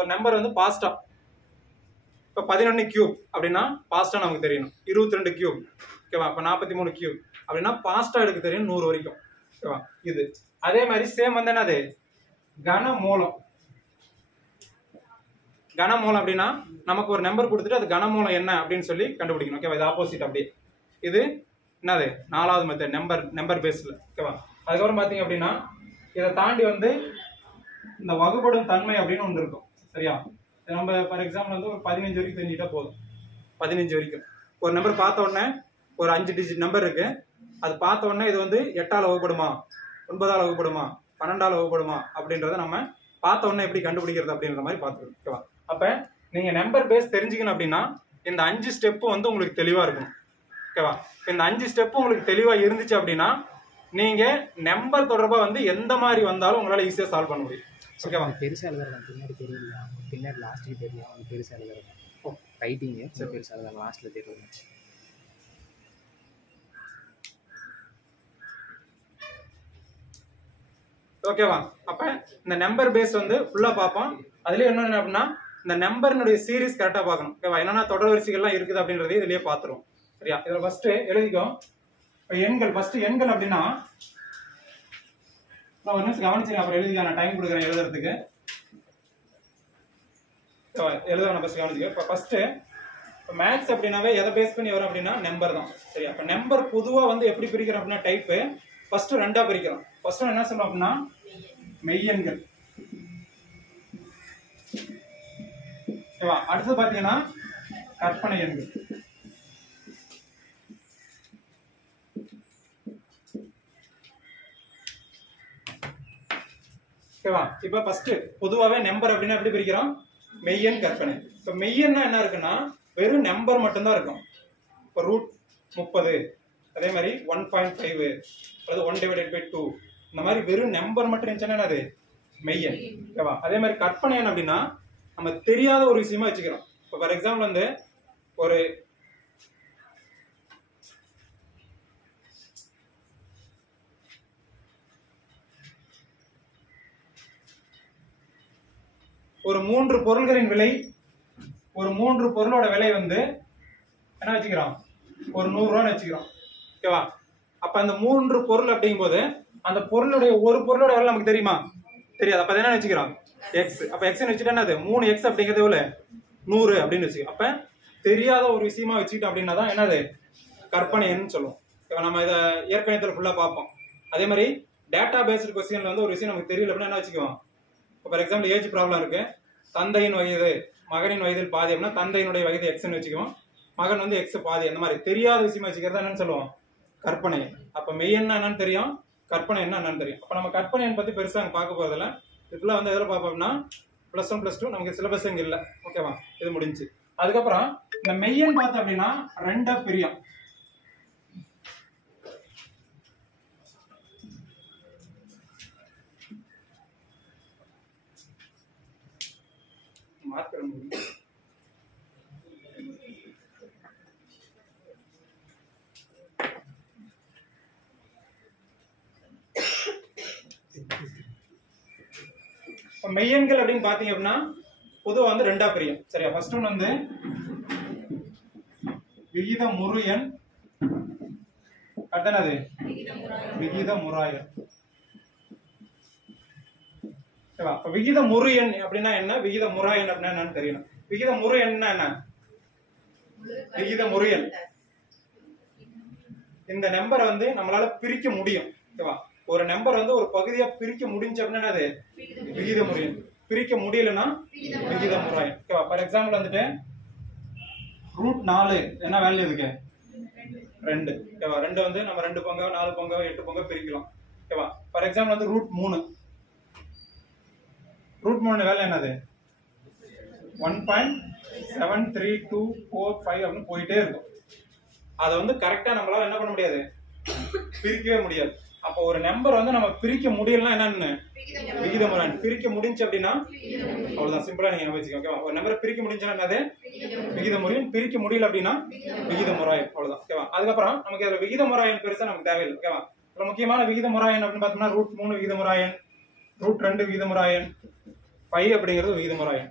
ஒரு நம்பர் வந்து பாஸ்டா இப்போ 11 கியூப் அப்படின்னா பாஸ்டா நமக்கு தெரியணும். 22 கியூப் ஓகேவா, இப்போ 43 கியூப் அப்படின்னா பாஸ்டா எடுக்க தெரியும் 100 வரைக்கும் ஓகேவா. இது அதே மாதிரி சேம் வந்து என்னது கனமூலம். கனமூலம் அப்படின்னா நமக்கு ஒரு நம்பர் கொடுத்துட்டு அது கனமூலம் என்ன அப்படின்னு சொல்லி கண்டுபிடிக்கணும் ஓகேவா. இது ஆப்போசிட் அப்படியே. இது என்னது 4வது மெத்தட் நம்பர் பேஸ்ல ஓகேவா. அதுக்கப்புறம் பார்த்தீங்க அப்படின்னா இதை தாண்டி வந்து இந்த வகுப்படும் தன்மை அப்படின்னு ஒன்று இருக்கும் சரியா. நம்ம ஃபார் எக்ஸாம்பிள் வந்து ஒரு 15 வரைக்கும் தெரிஞ்சுட்டா போதும். 15 வரைக்கும் ஒரு நம்பர் பார்த்த உடனே ஒரு 5 டிஜிட் நம்பர் இருக்கு, அது பார்த்த உடனே இது வந்து 8ஆல் வகுப்படுமா, 9ஆல் வகுப்படுமா, 12ஆல் வகுப்படுமா அப்படின்றத நம்ம பார்த்த உடனே எப்படி கண்டுபிடிக்கிறது அப்படின்ற மாதிரி பார்த்துக்கணும் ஓகேவா. அப்போ நீங்கள் நம்பர் பேஸ் தெரிஞ்சுக்கணும் அப்படின்னா இந்த 5 ஸ்டெப்பு வந்து உங்களுக்கு தெளிவாக இருக்கும் ஓகேவா. இந்த 5 ஸ்டெப்பு உங்களுக்கு தெளிவாக இருந்துச்சு அப்படின்னா நீங்கள் நம்பர் தொடர்பாக வந்து எந்த மாதிரி வந்தாலும் உங்களால் ஈஸியாக சால்வ் பண்ண முடியும் ஓகேவா. பெருசாக எழுதுறேன் பின்னாடி தெரியல, பின்னாடி லாஸ்ட்டுக்கு தெரியும், அவங்க பெருசாக எழுதுறேன் ரைட்டிங்கு பெருசாக எழுதுறேன் லாஸ்ட்டில் தெரியும். ஓகேவா. அப்போ இந்த நம்பர் பேஸ் வந்து ஃபுல்லாக பார்ப்போம். அதுலேயே என்ன அப்படின்னா இந்த நம்பர்னுடைய சீரீஸ் கரெக்டாக பார்க்கணும் ஓகேவா. என்னென்ன தொடர் வரிசைகள்லாம் இருக்குது அப்படின்றதே இதுலேயே பார்த்துருவோம் சரியா. இதில் ஃபஸ்ட்டு எழுதிக்கோ இப்போ எண்கள். ஃபஸ்ட்டு எண்கள் அப்படின்னா ஒரு நிமிஷம் கவனிச்சுங்க, அப்புறம் எழுதிக்க நான் டைம் கொடுக்குறேன் எழுதுறதுக்கு. எழுத ஃபஸ்ட் கவனிச்சுக்க. இப்போ ஃபஸ்ட்டு இப்போ மேத்ஸ் அப்படின்னாவே எதை பேஸ் பண்ணி வரும் அப்படின்னா நம்பர் தான் சரியா. இப்போ நம்பர் பொதுவாக வந்து எப்படி பிரிக்கிறோம் அப்படின்னா டைப்பு ஃபர்ஸ்ட் 2ஆ பிரிக்கிறோம். ஃபர்ஸ்ட் என்ன சொல்றோம் அப்படின்னா மெய்யெண்கள் ஓகேவா. அடுத்து பாத்தீங்கன்னா கற்பனை எண்கள் ஓகேவா. இப்ப ஃபர்ஸ்ட் பொதுவாவே நம்பர் அப்படின்னா எப்படி பிரிக்கிறோம் மெய்யெண் கற்பனை. இப்ப மெய்யெண்ணா என்ன இருக்குன்னா வெறும் நம்பர் மட்டும்தான் இருக்கும். இப்போ √30 அதே மாதிரி 1.5 அல்லது 1/2 இந்த மாதிரி வெறும் நம்பர் மட்டும் இருந்துச்சுன்னா அது மெய்யெண் ஓகேவா. அதே மாதிரி கற்பனை எண் அப்படின்னா நம்ம தெரியாத ஒரு விஷயமா வச்சுக்கிறோம். இப்போ ஃபார் எக்ஸாம்பிள் வந்து ஒரு 3 பொருள்களின் விலை, ஒரு 3 பொருளோட விலை வந்து என்ன வச்சுக்கிறோம் ஒரு 100 ரூபான்னு வச்சுக்கிறோம் ஓகேவா. அப்ப அந்த 3 பொருள் அப்படிங்கும் போது அந்த பொருளுடைய ஒரு பொருளோட விலை நமக்கு தெரியுமா தெரியாது. அப்ப என்ன வச்சுக்கிறோம் எக்ஸ். அப்ப எக்ஸ் வச்சுட்டா என்னது 3x அப்படிங்கிறது எவ்வளவு 100 அப்படின்னு வச்சுக்கோ. அப்ப தெரியாத ஒரு விஷயமா வச்சுக்கிட்டோம் அப்படின்னா தான் என்னது கற்பனைன்னு சொல்லுவோம். நம்ம இதை ஏற்கனவே ஃபுல்லா பார்ப்போம். அதே மாதிரி டேட்டா பேஸ்டு கொஸ்டின்ல வந்து ஒரு விஷயம் நமக்கு தெரியல அப்படின்னா என்ன வச்சுக்குவோம். ஃபார் எக்ஸாம்பிள் ஏஜ் ப்ராப்ளம் இருக்கு, தந்தையின் வயது மகனின் வயதில் பாதி அப்படின்னா தந்தையினுடைய வயது எக்ஸ்ன்னு வச்சுக்குவோம், மகன் வந்து எக்ஸ் பாதி. அந்த மாதிரி தெரியாத விஷயமா வச்சுக்கிறதா என்னன்னு சொல்லுவோம் கற்பனை. அப்ப மெய்யெண்ணா என்னன்னு தெரியும், கற்பனை என்னன்னு தெரியும். அப்ப நம்ம கற்பனை எண் பத்தி பெருசா அங்க பார்க்க போறதில்ல. இப்பெல்லாம் வந்து எதில் பார்ப்போம்னா +1 +2 நமக்கு சிலபஸ் இங்க இல்லை ஓகேவா. இது முடிஞ்சு அதுக்கப்புறம் இந்த மெய்யெண் பார்த்தோம் அப்படின்னா 2ஆ பிரியும். மெய்யெண்கள் அப்படின்னு பாத்தீங்க அப்படின்னா பொதுவா வந்து 2ஆ பிரியும் சரியா. ஃபர்ஸ்ட் ஒன் வந்து விகிதமுறு எண், அடுத்தது விகிதமுறா எண் ஓகேவா. அப்ப விகிதமுறு எண் அப்படின்னா என்ன, விகிதமுறா எண் அப்படின்னா என்னன்னு தெரியணும். விகிதமுறு எண்னா என்ன, விகிதமுறு எண் இந்த நம்பரை வந்து நம்மளால பிரிக்க முடியும் ஓகேவா. ஒரு நம்பர் வந்து ஒரு பகுதியா பிரிக்க முடிஞ்சு அப்படின்னா அது விகிதமுறு எண். பிரிக்க முடியலன்னா விகிதமுறா எண் ஓகேவா. ஃபார் எக்ஸாம்பிள் வந்துட்டு √4 என்ன வேல்யூ இருக்கு 2 ஓகேவா. 2 வந்து நம்ம 2 பங்கா 4 பங்கா 8 பங்கா பிரிக்கலாம் ஓகேவா. ஃபார் எக்ஸாம்பிள் வந்து √3 வேல்யூ என்னது 1.73245 அப்படின்னு போயிட்டே இருக்கும். அதை வந்து கரெக்டா நம்மளால என்ன பண்ண முடியாது பிரிக்கவே முடியாது. அப்ப ஒரு நம்பர் வந்து நம்ம பிரிக்க முடியலன்னா என்னன்னு விகிதமுறை. பிரிக்க முடிஞ்சு அப்படின்னா அவ்வளவுதான், சிம்பிளா நீங்க வச்சுக்கோங்க ஓகேவா. ஒரு நம்பரை பிரிக்க முடிஞ்சா என்னது விகிதமுறையும், பிரிக்க முடியல அப்படின்னா விகிதமுறாயன் அவ்வளவுதான் ஓகேவா. அதுக்கப்புறம் நமக்கு இதுல விகிதமுறாயன் பெருசா நமக்கு தேவையில்லை ஓகேவா. இதுல முக்கியமான விகிதமுறாயன் அப்படின்னு பார்த்தோம்னா √3 விகிதமுறாயன், √2 விகிதமுறாயன், 5 அப்படிங்கிறது விகிதமுறாயன்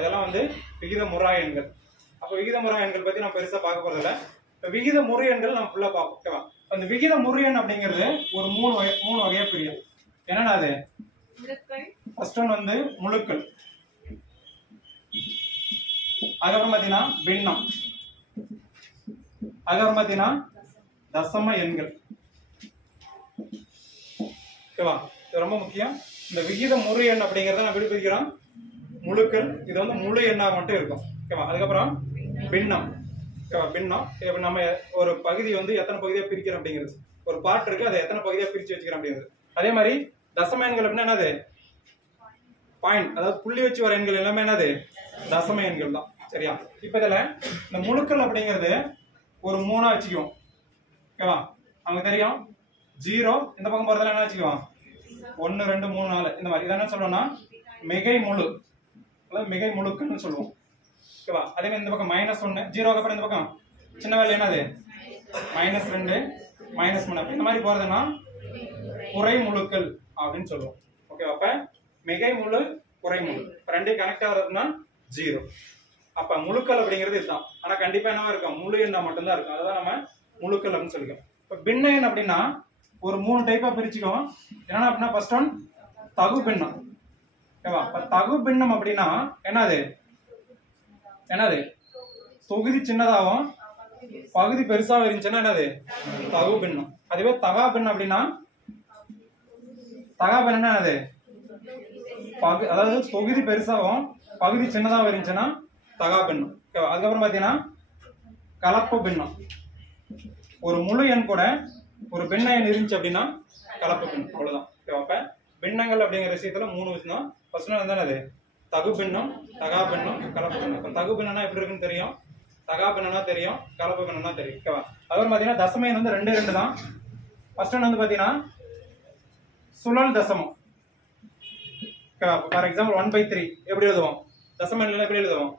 இதெல்லாம் வந்து விகிதமுறா எண்கள். அப்ப விகிதமுறா எண்கள் பத்தி நம்ம பெருசா பார்க்க போறதில்ல. இப்ப விகிதமுறு எண்கள் நம்ம ஃபுல்லா பார்ப்போம். ஓகேவா? அந்த விகிதமுறு எண் அப்படிங்கிறது ஒரு மூணு வகையா பிரியும். என்னன்னா அது ஃபர்ஸ்ட் ஒன் வந்து முழுக்கள், அதுக்கப்புறம் பாத்தீங்கன்னா பின்னம், அதுக்கப்புறம் பாத்தீங்கன்னா தசம எண்கள். ஓகேவா? இது ரொம்ப முக்கியம். இந்த விகித முறு எண் அப்படிங்கறத நான் எப்படி பிரிக்கிறோம்? முழுக்கள், இது வந்து முழு எண்ணா மட்டும் இருக்கும். ஓகேவா? அதுக்கப்புறம் பின்னம். ஓகேவா? பின்னம் இப்ப நம்ம ஒரு பகுதி வந்து எத்தனை பகுதியா பிரிக்கிறோம் அப்படிங்கிறது, ஒரு பார்ட் இருக்கு, அதை எத்தனை பகுதியா பிரிச்சு வச்சுக்கிறோம் அப்படிங்கிறது. அதே மாதிரி தசம எண்கள் அப்படின்னா என்னது? பாயிண்ட், அதாவது புள்ளி வச்சு வர எண்கள் எல்லாமே என்னது? தசம எண்கள் தான். சரியா? இப்ப இதுல இந்த முழுக்கள் அப்படிங்கிறது ஒரு மூணா வச்சுக்குவோம். ஓகேவா? நமக்கு தெரியும் 0 இந்த பக்கம் போறதுல என்ன வச்சுக்குவோம்? 1 2 3 4 இந்த மாதிரி. இதை என்ன சொல்றோம்னா மிகை முழு, அதாவது மிகை முழுக்கள்னு சொல்லுவோம். ஓகேவா? அதே மாதிரி இந்த பக்கம் -1 0க்கு அப்புறம் இந்த பக்கம் சின்ன வேலை என்னது? -2 -3 இந்த மாதிரி போறதுன்னா குறை முழுக்கள் அப்படின்னு சொல்லுவோம். ஓகேவா? அப்ப மிகை முழு, குறை முழு ரெண்டையும் கனெக்ட் ஆகுறதுன்னா 0. அப்ப முழுக்கள் அப்படிங்கிறது இதுதான். ஆனா கண்டிப்பா என்னவா இருக்கும்? முழு எண்ணா மட்டும்தான் இருக்கும். அதான் நம்ம முழுக்கள் அப்படின்னு சொல்லிக்கோம். இப்ப பின்ன எண் அப்படின்னா ஒரு 3 டைப்பா பிரிச்சுக்கோம். என்னன்னா அப்படின்னா ஃபர்ஸ்ட் ஒன் தகு பின்னம். ஓகேவா? இப்ப தகு பின்னம் அப்படின்னா என்னது? தொகுதி சின்னதாகவும் பகுதி பெருசாகவும் இருந்துச்சுன்னா என்னது? தகு பின்னம். அதுவே தகா பின்னம் அப்படின்னா, தகா பின்னம் என்னது? அதாவது தொகுதி பெருசாகவும் பகுதி சின்னதாகவும் இருந்துச்சுன்னா தகா பின்னம். ஓகேவா? அதுக்கப்புறம் பாத்தீங்கன்னா கலப்பு பின்னம். ஒரு முழு எண் கூட ஒரு பின்ன எண் இருந்துச்சு அப்படின்னா கலப்பு பின்னம். அவ்வளவுதான். ஓகேவா? அப்ப பின்னங்கள் அப்படிங்கிற விஷயத்துல 3 விஷயம் தான். ஃபர்ஸ்ட் ஒன் என்னது? தகு பின்னம், தகா பின்னம், கலப்பு பின்னம். இப்ப தகு பின்னம்னா எப்படி இருக்குன்னு தெரியும், தகா பின்னம்னா தெரியும், கலப்பு பின்னம்னா தெரியும். ஓகேவா? அதுக்கப்புறம் பாத்தீங்கன்னா தசம எண் வந்து 2 தான். ஃபர்ஸ்ட் ஒன் வந்து பாத்தீங்கன்னா சுழல் தசமம். ஓகேவா? ஃபார் எக்ஸாம்பிள் 1/3 எப்படி எழுதுவோம்? தசம எண்ல எப்படி எழுதுவோம்?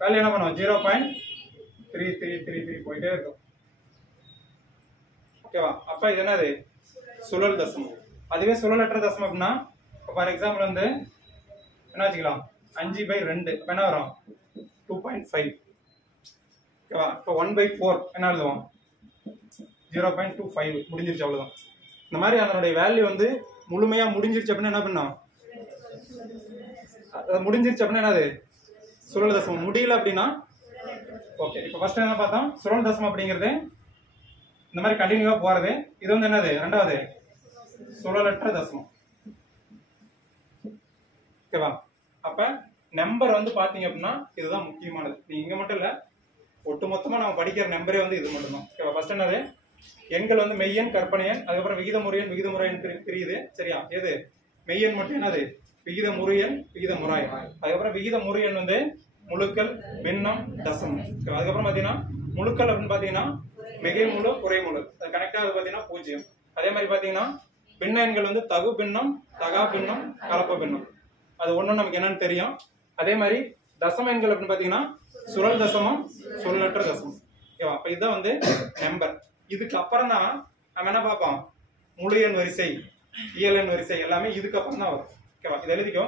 வேல்யூ என்ன பண்ணுவோம்? 0.3333 போயிட்டே இருக்கும். ஓகேவா? அப்ப இது என்னது? சுழல் தசமம். அதுவே சுழலற்ற தசமம் அப்படின்னா ஃபார் எக்ஸாம்பிள் வந்து என்ன வச்சுக்கலாம்? 5/2 அப்ப என்ன வரும்? 2.5. ஓகேவா? இப்போ 1/4 என்ன எழுதுவோம்? 0.25 முடிஞ்சிருச்சு. அவ்வளவுதான். இந்த மாதிரி அதனுடைய வேல்யூ வந்து முழுமையா முடிஞ்சிருச்சு அப்படின்னா என்ன பண்ணோம்? முடிஞ்சிருச்சு அப்படின்னா என்னது? சுழல் தசமம். முடியல அப்படின்னா ஓகே. இப்போ ஃபர்ஸ்ட் என்ன பார்த்தோம்? சுழல் தசமம் அப்படிங்கிறது இந்த மாதிரி கண்டினியூவா போறது. இது வந்து என்னது? ரெண்டாவது சுழலற்ற தசமம். ஓகேவா? அப்ப நம்பர் வந்து பாத்தீங்க அப்படின்னா இதுதான் முக்கியமானது. நீங்க இங்க மட்டும் இல்ல, ஒட்டுமொத்தமா நம்ம படிக்கிற நம்பரே வந்து இது மட்டும் தான். ஓகேவா? ஃபர்ஸ்ட் என்னது? எண்கள் வந்து மெய்யெண், கற்பனை எண், அதுக்கப்புறம் விகிதமுறு எண், விகிதமுறை எண் பிரியுது. சரியா? எது மெய்யெண் மட்டும் என்னது? விகிதமுறு எண், விகிதமுறாய். அதுக்கப்புறம் விகிதமுறு எண் வந்து முழுக்கள், பின்னம், தசமம். அதுக்கப்புறம் பாத்தீங்கன்னா முழுக்கள் அப்படின்னு பாத்தீங்கன்னா மிகை முழு, குறை முழு. அது கனெக்ட் ஆகுது பாத்தீங்கன்னா 0. அதே மாதிரி பாத்தீங்கன்னா பின்ன எண்கள் வந்து தகு பின்னம், தகா பின்னம், கலப்பு பின்னம். அது ஒண்ணும் நமக்கு என்னன்னு தெரியும். அதே மாதிரி தசம எண்கள் அப்படின்னு பாத்தீங்கன்னா சுழல் தசமம், சுழலற்ற தசமம். ஓகேவா? அப்ப இதுதான் வந்து நம்பர். இதுக்கு அப்புறம் தான் நம்ம என்ன பார்ப்போம்? முழு எண் வரிசை, இயல் எண் வரிசை எல்லாமே இதுக்கு அப்புறம் தான் வரும். ஓகேவா? இதை எழுதிக்கோ,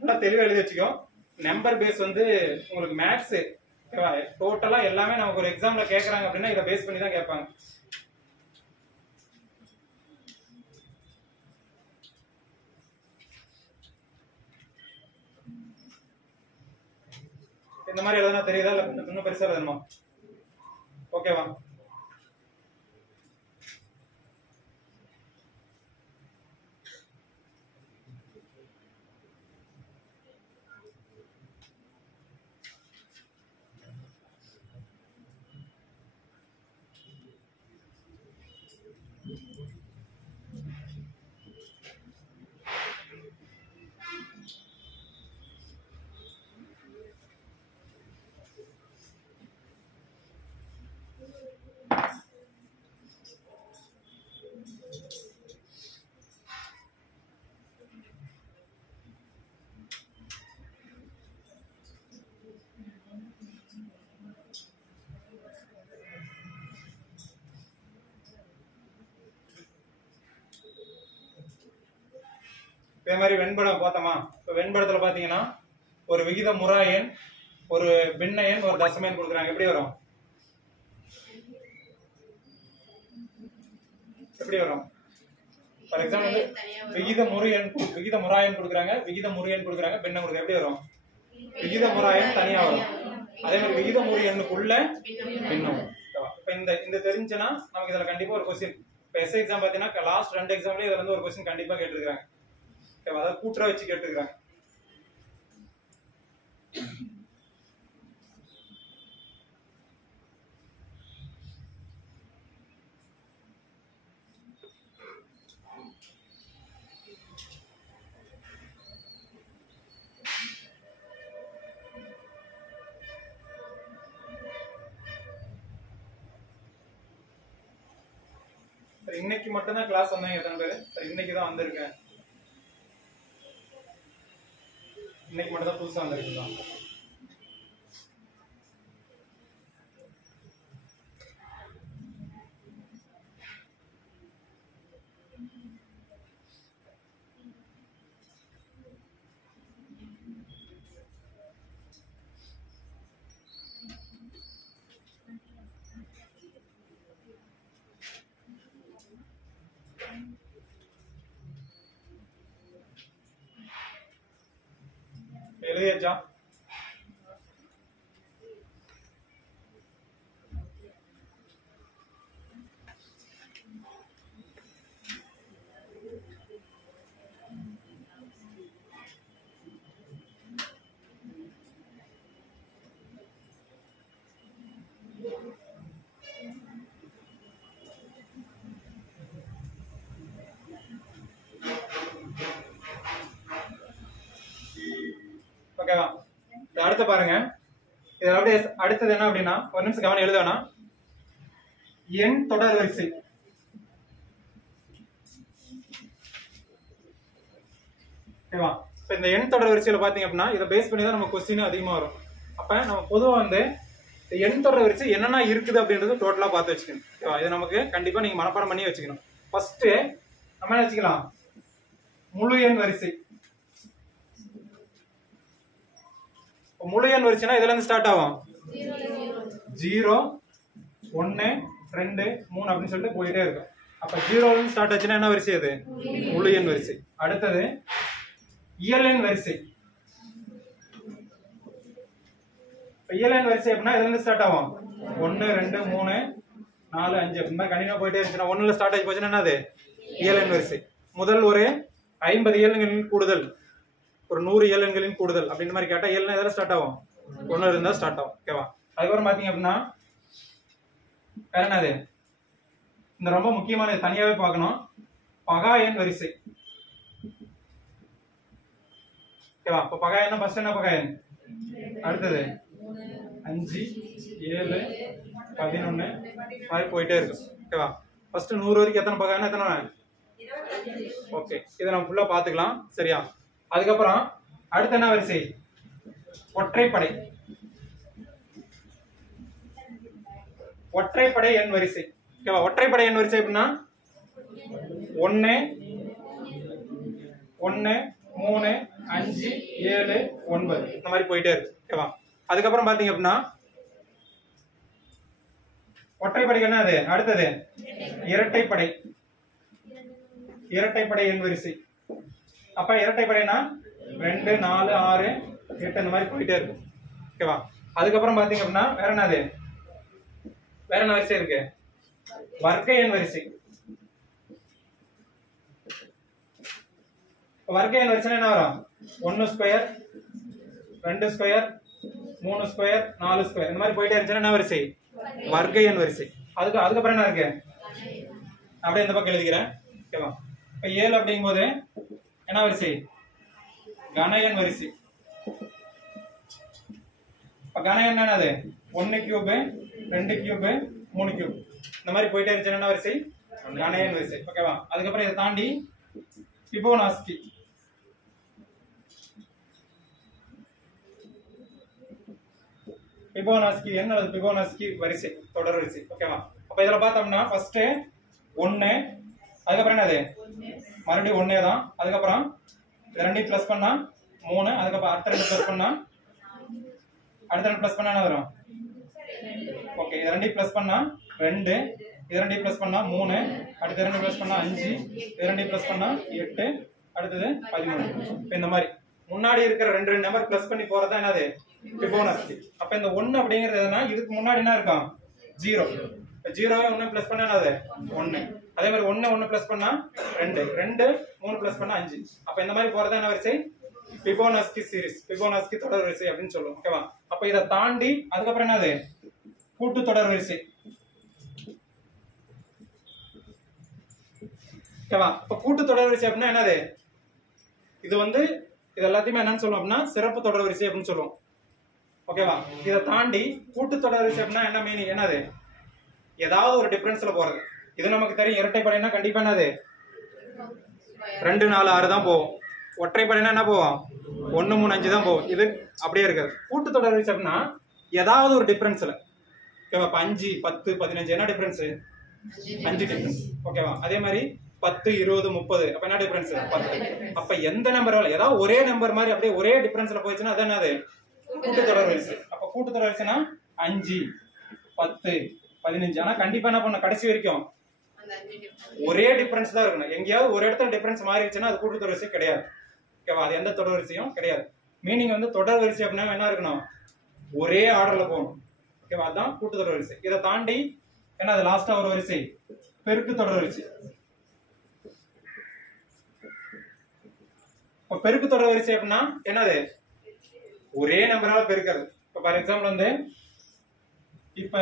நல்லா தெளிவா எழுதி வச்சுக்கோ. நம்பர் பேஸ் வந்து உங்களுக்கு மேத்ஸ். ஓகேவா? டோட்டலா எல்லாமே நமக்கு ஒரு எக்ஸாம்ல கேக்குறாங்க அப்படின்னா இதை பேஸ் பண்ணி தான் கேட்பாங்க. இந்த மாதிரி எழுதுனா தெரியுதா இல்ல இன்னும் பெருசா எழுதணுமா? ஓகேவா? இதே மாதிரி வெண்படம் பார்த்தோமா? இப்போ வெண்படத்துல பாத்தீங்கன்னா ஒரு விகித முறா எண், ஒரு பின்ன எண், ஒரு தசம எண் கொடுக்குறாங்க. எப்படி வரும்? எப்படி வரும்? ஃபார் எக்ஸாம்பிள் வந்து விகித முறு எண், விகித முறா எண் கொடுக்குறாங்க, விகித முறு எண் கொடுக்குறாங்க, பின்னம் கொடுக்குறாங்க. எப்படி வரும்? விகித முறா எண் தனியா வரும். அதே மாதிரி விகித முறு எண்ணுக்குள்ள பின்னம். இப்ப இந்த தெரிஞ்சுன்னா நமக்கு இதுல கண்டிப்பா ஒரு கொஸ்டின், இப்ப எஸ்ஐ எக்ஸாம் பாத்தீங்கன்னா லாஸ்ட் 2 எக்ஸாம்லயே இதுல இருந்து ஒரு கொஸ்டின் கண்டிப்பா கேட்டிருக்காங்க. அதாவது கூட்டுற வச்சு கேட்டிருக்காங்க. இன்னைக்கு மட்டும் தான் கிளாஸ் வந்தாங்க எத்தனை பேரு? இன்னைக்கு தான் வந்திருக்கேன். இன்னைக்கு மட்டும் தான் புதுசா வந்திருக்குதான். எழுதியாச்சா? ஓகேவா? அடுத்து பாருங்க. இதுல அப்படியே அடுத்தது என்ன அப்படின்னா, ஒரு நிமிஷம் கவனம் எழுதணும். எண் தொடர் வரிசை. ஓகேவா? இப்ப இந்த எண் தொடர் வரிசையில பாத்தீங்க அப்படின்னா இதை பேஸ் பண்ணி தான் நம்ம கொஸ்டின் அதிகமா வரும். அப்ப நம்ம பொதுவா வந்து எண் தொடர் வரிசை என்னென்ன இருக்குது அப்படின்றது டோட்டலா பார்த்து வச்சுக்கணும். ஓகேவா? இது நமக்கு கண்டிப்பா நீங்க மனப்பாடம் பண்ணி வச்சுக்கணும். ஃபர்ஸ்ட் நம்ம என்ன வச்சுக்கலாம்? முழு எண் வரிசை. முழு எண் வரிசைனா இதுல இருந்து ஸ்டார்ட் ஆகும். 0 1 2 3 அப்படின்னு சொல்லிட்டு போயிட்டே இருக்கும். அப்ப 0ல இருந்து ஸ்டார்ட் ஆச்சுன்னா என்ன வரிசை அது? முழு எண் வரிசை. அடுத்தது இயல் எண் வரிசை. இயல் எண் வரிசை அப்படின்னா இதுல இருந்து ஸ்டார்ட் ஆகும். 1 2 3 4 5 இந்த மாதிரி கண்டினியூ போயிட்டே இருந்துச்சுன்னா 1ல ஸ்டார்ட் ஆகி போச்சுன்னா என்னது? இயல் எண் வரிசை. முதல் ஒரு 50 இயல்களின் கூடுதல், ஒரு 100 இயல்களின் கூடுதல் அப்படின்ற மாதிரி கேட்டா இயல்னா எதுல ஸ்டார்ட் ஆகும்? 1 இருந்தா ஸ்டார்ட் ஆகும். ஓகேவா? அதுக்கப்புறம் பாத்தீங்க அப்படின்னா வேற என்னது? இந்த ரொம்ப முக்கியமானது தனியாவே பார்க்கணும். பகா எண் வரிசை. ஓகேவா? இப்ப பகா எண் ஃபர்ஸ்ட் என்ன பகா எண்? அடுத்தது 5 7 11 மாதிரி போயிட்டே இருக்கும். ஓகேவா? ஃபர்ஸ்ட் 100 வரைக்கும் எத்தனை பகா எத்தனை? ஓகே, இதை நம்ம ஃபுல்லா பாத்துக்கலாம். சரியா? அதுக்கப்புறம் அடுத்த என்ன வரிசை? ஒற்றைப்படை. ஒற்றைப்படை எண் வரிசை. ஓகேவா? ஒற்றைப்படை எண் வரிசை அப்படின்னா 1 1 3 5 7 9 இந்த மாதிரி போயிட்டே இருக்கு. ஓகேவா? அதுக்கப்புறம் பாத்தீங்க அப்படின்னா ஒற்றைப்படை என்ன அது? அடுத்தது இரட்டைப்படை. இரட்டைப்படை எண் வரிசை. அப்ப இரட்டைப்படைனா 2 4 6 8 இந்த மாதிரி போயிட்டே இருக்கும். ஓகேவா? அதுக்கப்புறம் பாத்தீங்க அப்படின்னா வேற என்னது? வேற என்ன வரிசை இருக்கு? வர்க்க எண் வரிசை. வர்க்க எண் வரிசை என்ன வரும்? 1 ஸ்கொயர் 2 ஸ்கொயர் 3 ஸ்கொயர் 4 ஸ்கொயர் இந்த மாதிரி போயிட்டே இருந்துச்சுன்னா என்ன வரிசை? வர்க்க எண் வரிசை. அதுக்கப்புறம் என்ன இருக்கு? அப்படியே இந்த பக்கம் எழுதிக்கிறேன். ஓகேவா? இப்ப 7 அப்படிங்கும் போது என்ன வரிசை? கன எண் வரிசை. இப்ப கன எண் என்னது? 1 கியூப் 2 கியூப் 3 கியூப் இந்த மாதிரி போயிட்டே இருந்துச்சுன்னா என்ன வரிசை? கன எண் வரிசை. ஓகேவா? அதுக்கப்புறம் இதை தாண்டி ஃபிபோனாச்சி. ஃபிபோனாச்சி எண் அல்லது ஃபிபோனாச்சி வரிசை, தொடர் வரிசை. ஓகேவா? அப்ப இதுல பார்த்தோம்னா ஃபர்ஸ்ட் 1, அதுக்கப்புறம் என்னது? மறுபடியும் 1 தான், அதுக்கப்புறம் இது ரெண்டையும் பிளஸ் பண்ணா 3, அதுக்கப்புறம் அடுத்த ரெண்டு பிளஸ் பண்ணா என்ன வரும்? ஓகே, இது ரெண்டையும் பிளஸ் பண்ணா 2, இது ரெண்டையும் பிளஸ் பண்ணா 3, அடுத்து ரெண்டு பிளஸ் பண்ணா 5, இது ரெண்டையும் பிளஸ் பண்ணா 8, அடுத்தது 13. இப்போ இந்த மாதிரி முன்னாடி இருக்கிற ரெண்டு நம்பர் பிளஸ் பண்ணி போறதா என்னது? ஃபிபோனச்சி. அப்ப இந்த 1 அப்படிங்கிறது எதுனா இதுக்கு முன்னாடி என்ன இருக்கும்? 0. இப்போ 0வை 1 பிளஸ் பண்ணா என்னது? 1. அதே மாதிரி 1 பிளஸ் பண்ணா 2, 3 பிளஸ் பண்ணா 5. அப்ப இந்த மாதிரி போறதா என்ன வரிசை? ஃபிபோனச்சி சீரிஸ், ஃபிபோனச்சி தொடர் வரிசை அப்படின்னு சொல்லுவோம். ஓகேவா? அப்ப இதை தாண்டி அதுக்கப்புறம் என்னது? கூட்டு தொடர் வரிசை. ஓகேவா? இப்ப கூட்டு தொடர் வரிசை அப்படின்னா என்னது? இது வந்து இது எல்லாத்தையுமே என்னன்னு சொல்லுவோம் அப்படின்னா சிறப்பு தொடர் வரிசை அப்படின்னு சொல்லுவோம். ஓகேவா? இதை தாண்டி கூட்டு தொடர் வரிசை அப்படின்னா என்ன மீனிங்? என்னது? ஏதாவது ஒரு டிஃபரன்ஸ்ல போறது. இது நமக்கு தெரியும். இரட்டைப்படைனா கண்டிப்பா என்னது? 2, 4, 6 தான் போகும். ஒற்றைப்படைனா என்ன போகும்? 1, 3, 5 தான் போகும். இது அப்படியே இருக்காது. கூட்டு தொடர் வரிசை அப்படின்னா ஏதாவது ஒரு டிஃபரன்ஸ்ல. ஓகேவா? 5, 10, 15 என்ன டிஃபரன்ஸ்? 5 டிஃபரன்ஸ். ஓகேவா? அதே மாதிரி 10, 20, 30 அப்ப என்ன டிஃபரன்ஸ்? 10. அப்ப எந்த நம்பர் ஏதாவது ஒரே நம்பர் மாதிரி அப்படியே ஒரே டிஃபரன்ஸ்ல போயிடுச்சுன்னா அது என்னது? கூட்டுத்தொடர் வரிசை. அப்ப கூட்டுத்தொடர் வரிசைனா 5, 10, 15. ஆனா கண்டிப்பா என்ன பண்ண கடைசி வரைக்கும் ஒரே டிஃபரன்ஸ் தான் இருக்கணும். எங்கேயாவது ஒரு இடத்துல டிஃபரன்ஸ் மாறிடுச்சுன்னா அது கூட்டுத்தொடர் வரிசை கிடையாது. ஓகேவா? அது எந்த தொடர் வரிசையும் கிடையாது. மீனிங் வந்து தொடர் வரிசை அப்படின்னா என்ன இருக்கணும்? ஒரே ஆர்டர்ல போகணும். ஓகேவா? அதுதான் கூட்டுத்தொடர் வரிசை. இதை தாண்டி என்ன அது லாஸ்டா ஒரு வரிசை? பெருக்கு தொடர் வரிசை. இப்ப பெருக்கு தொடர் வரிசை அப்படின்னா என்னது? ஒரே நம்பரால பெருக்கிறது. இப்ப ஃபார் எக்ஸாம்பிள் வந்து இப்ப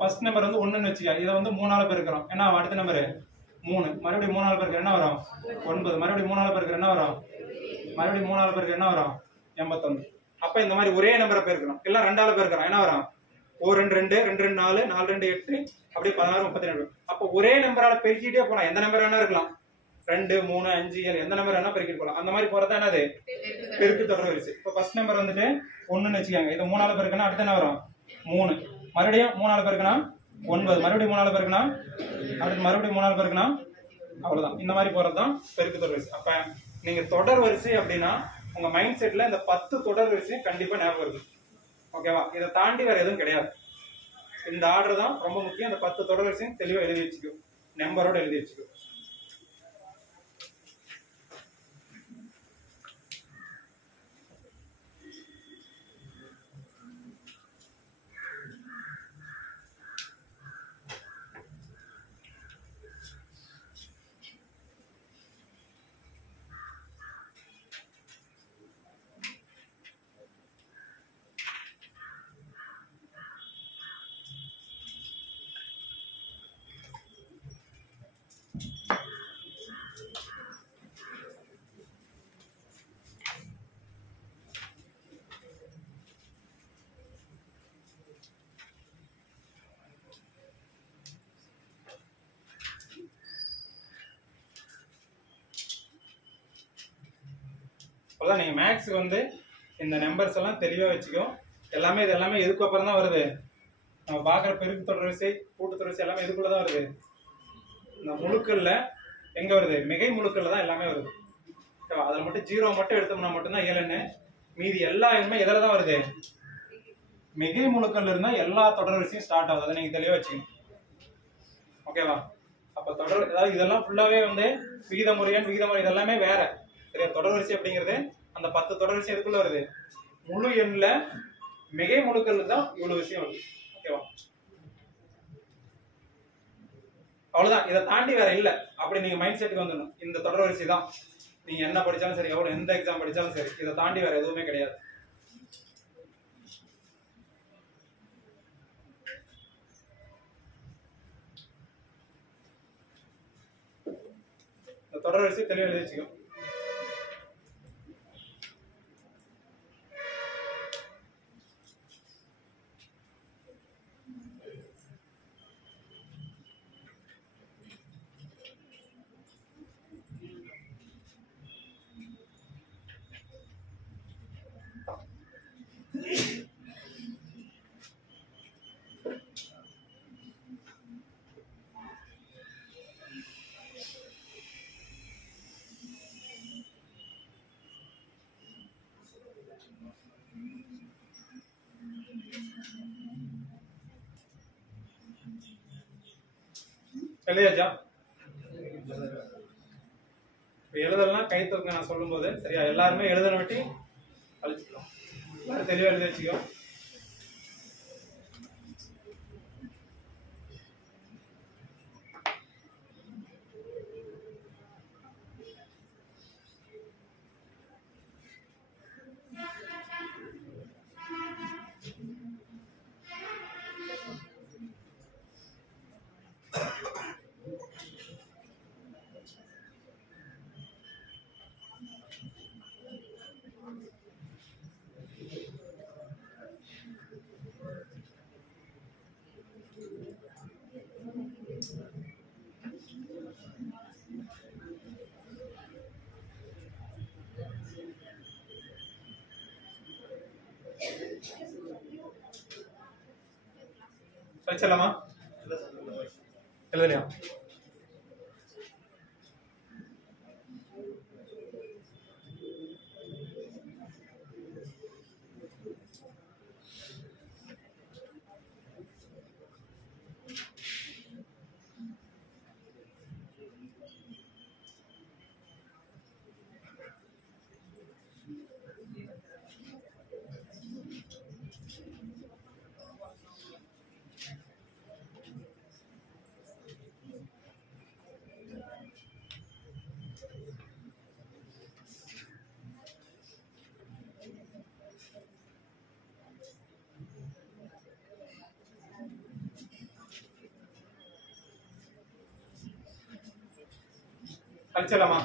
ஃபர்ஸ்ட் நம்பர் வந்து 1ன்னு வச்சுக்க. இதை வந்து 3ஆல பெருக்கிறோம். என்ன அடுத்த நம்பர் 3, மறுபடியும் 3ஆல பெருக்கிற என்ன வரும்? 9, மறுபடியும் 3ஆல பெருக்கிற என்ன வரும்? மறுபடியும் 3ஆல பெருக்கிற என்ன வரும்? 81. அப்ப இந்த மாதிரி ஒரே நம்பரை பெருக்கிறோம். எல்லாம் 2ஆல பெருக்கிறோம். என்ன வரும்? 1, 2, 2, 2, 4, 4, 2, 8, அப்படியே 16, 32. அப்ப ஒரே நம்பரால பெருக்கிட்டே போலாம். எந்த நம்பர் வேணா இருக்கலாம். 2, 3, 5, 7 எந்த நம்பர் வேணா பெருக்கிட்டு போலாம். அந்த மாதிரி போறதா என்னது? பெருக்கு தொடர் வரிசை. இப்ப ஃபர்ஸ்ட் நம்பர் வந்துட்டு 1ன்னு வச்சுக்காங்க. இது 3ஆல பெருக்கினா அடுத்து என்ன வரும்? 3, மறுபடியும் 3ஆல பெருக்கினா 9, மறுபடியும் 3ஆல பெருக்கினா அடுத்து மறுபடியும் 3ஆல பெருக்கினா அவ்வளவுதான். இந்த மாதிரி போறதுதான் பெருக்கு தொடர் வரிசை. அப்ப நீங்க தொடர் வரிசை அப்படின்னா உங்க மைண்ட் செட்ல இந்த 10 தொடர் வரிசையும் கண்டிப்பா ஞாபகம் இருக்கு. ஓகேவா? இதை தாண்டி வேற எதுவும் கிடையாது. இந்த ஆர்டர் தான் ரொம்ப முக்கியம். இந்த 10 தொடர் வரிசையும் தெளிவா எழுதி வச்சுக்கோ, நம்பரோட எழுதி வச்சுக்கோ. அதான் நீங்க மேக்ஸ் வந்து இந்த நம்பர்ஸ் எல்லாம் தெளிவா வச்சுக்கோ. எல்லாமே இது எல்லாமே எதுக்கு அப்புறம் தான் வருது? நம்ம பாக்குற பெருக்கு தொடர் வரிசை, கூட்டு தொடர் வரிசை எல்லாமே எதுக்குள்ளதான் வருது? இந்த முழுக்கல்ல எங்க வருது? மிகை முழுக்கல்ல தான் எல்லாமே வருது. அதுல மட்டும் 0 மட்டும் எடுத்தோம்னா மட்டும்தான் 7ன்னு. மீதி எல்லா எண்ணுமே எதுல தான் வருது? மிகை முழுக்கல்ல இருந்தா எல்லா தொடர் வரிசையும் ஸ்டார்ட் ஆகுது. அதை நீங்க தெளிவா வச்சுக்கணும். ஓகேவா? அப்ப தொடர் அதாவது இதெல்லாம் ஃபுல்லாவே வந்து விகிதமுறை இதெல்லாமே வேற. சரியா? தொடர் வரிசை அப்படிங்கிறது அந்த 10 தொடர் வரிசை எதுக்குள்ள வருது? முழு எண்ல மிகை முழுக்கல்ல தான் இவ்வளவு விஷயம் வருது. ஓகேவா? அவ்வளவுதான். இதை தாண்டி வேற இல்ல. அப்படி நீங்க மைண்ட் செட்டுக்கு வந்துடணும். இந்த தொடர் வரிசை தான் நீங்க என்ன படிச்சாலும் சரி, எவ்வளவு எந்த எக்ஸாம் படிச்சாலும் சரி, இதை தாண்டி வேற எதுவுமே கிடையாது. இந்த தொடர் வரிசை தெளிவாக எழுதி வச்சுக்கோ. எழுதியாச்சா? எழுதலாம் கை தூக்க நான் சொல்லும் போது சரியா? எல்லாருமே எழுதன வட்டி அழிச்சுக்கலாம். எல்லாரும் தெளிவா எழுதி வச்சுக்கோ. வச்சிடலாமா? எழுதலையா? கழிச்சலாமா?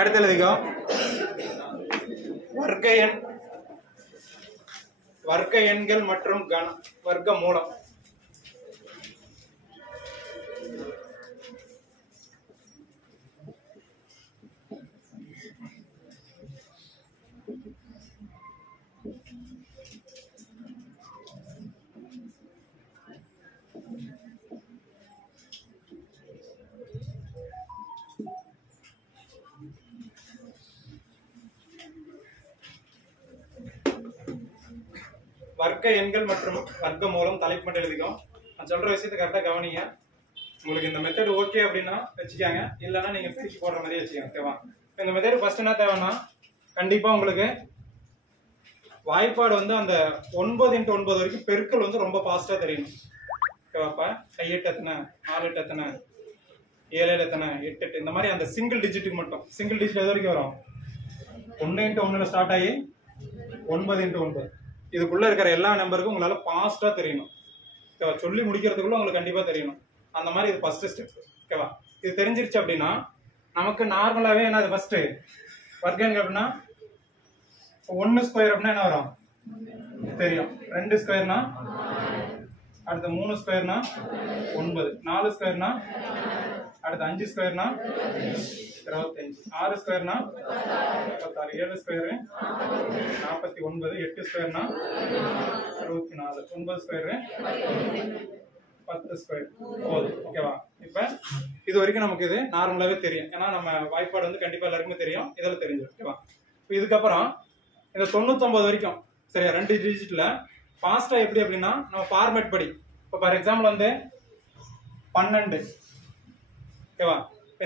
அடுத்து எழுதிக்கோ. வர்க்க எண்கள் மற்றும் வர்க்க மூலம். வர்க்க எண்கள் மற்றும் வர்க்க மூலம் தலைப்பு மட்டும் எழுதிக்கும். நான் சொல்ற விஷயத்தை கரெக்டா கவனிங்க. உங்களுக்கு இந்த மெத்தட் ஓகே அப்படின்னா வச்சுக்காங்க, இல்லைன்னா நீங்க பிரிச்சு போடுற மாதிரி வச்சுக்கோங்க. ஓகேவா? இந்த மெத்தட் ஃபர்ஸ்ட் என்ன தேவைன்னா, கண்டிப்பா உங்களுக்கு வாய்ப்பாடு வந்து அந்த 9x9 வரைக்கும் பெருக்கல் வந்து ரொம்ப ஃபாஸ்டா தெரியணும். ஓகேவாப்பா? கையெட்டு எத்தனை, 4 8 எத்தனை, 7 7 எத்தனை, 8 8, இந்த மாதிரி அந்த சிங்கிள் டிஜிட்டுக்கு மட்டும். சிங்கிள் டிஜிட் எது வரைக்கும் வரும்? 1x1 ஸ்டார்ட் ஆகி 9x9 இதுக்குள்ள இருக்கிற எல்லா நம்பருக்கும் உங்களால ஃபாஸ்டா தெரியணும். ஓகேவா? சொல்லி முடிக்கிறதுக்குள்ள உங்களுக்கு கண்டிப்பா தெரியணும். அந்த மாதிரி இது ஃபர்ஸ்ட் ஸ்டெப். ஓகேவா? இது தெரிஞ்சிருச்சு அப்படின்னா நமக்கு நார்மலாவே என்ன, அது ஃபர்ஸ்ட் வர்க்கங்கள் அப்படின்னா 1 ஸ்கொயர் அப்படின்னா என்ன வரும் தெரியும். 2 ஸ்கொயர்னா, அடுத்து 3 ஸ்கொயர்னா 9, 4 ஸ்கொயர்னா, அடுத்து 5 ஸ்கொயர்னா 25, 6 ஸ்கொயர்னா 36, 7 ஸ்கொயர் 49, 8 ஸ்கொயர்னா 64, 9 ஸ்கொயர் 10 ஸ்கொயர் போதும். ஓகேவா? இப்ப இது வரைக்கும் நமக்கு இது நார்மலாவே தெரியும். ஏன்னா நம்ம வாய்ப்பாடு வந்து கண்டிப்பா எல்லாருக்குமே தெரியும், இதெல்லாம் தெரிஞ்சிடும். ஓகேவா? இதுக்கப்புறம் இந்த 99 வரைக்கும் சரியா 2 டிஜிட்ல ஃபாஸ்டா எப்படி அப்படின்னா நம்ம ஃபார்மேட் படி. இப்போ ஃபார் எக்ஸாம்பிள் வந்து 12. ஓகேவா?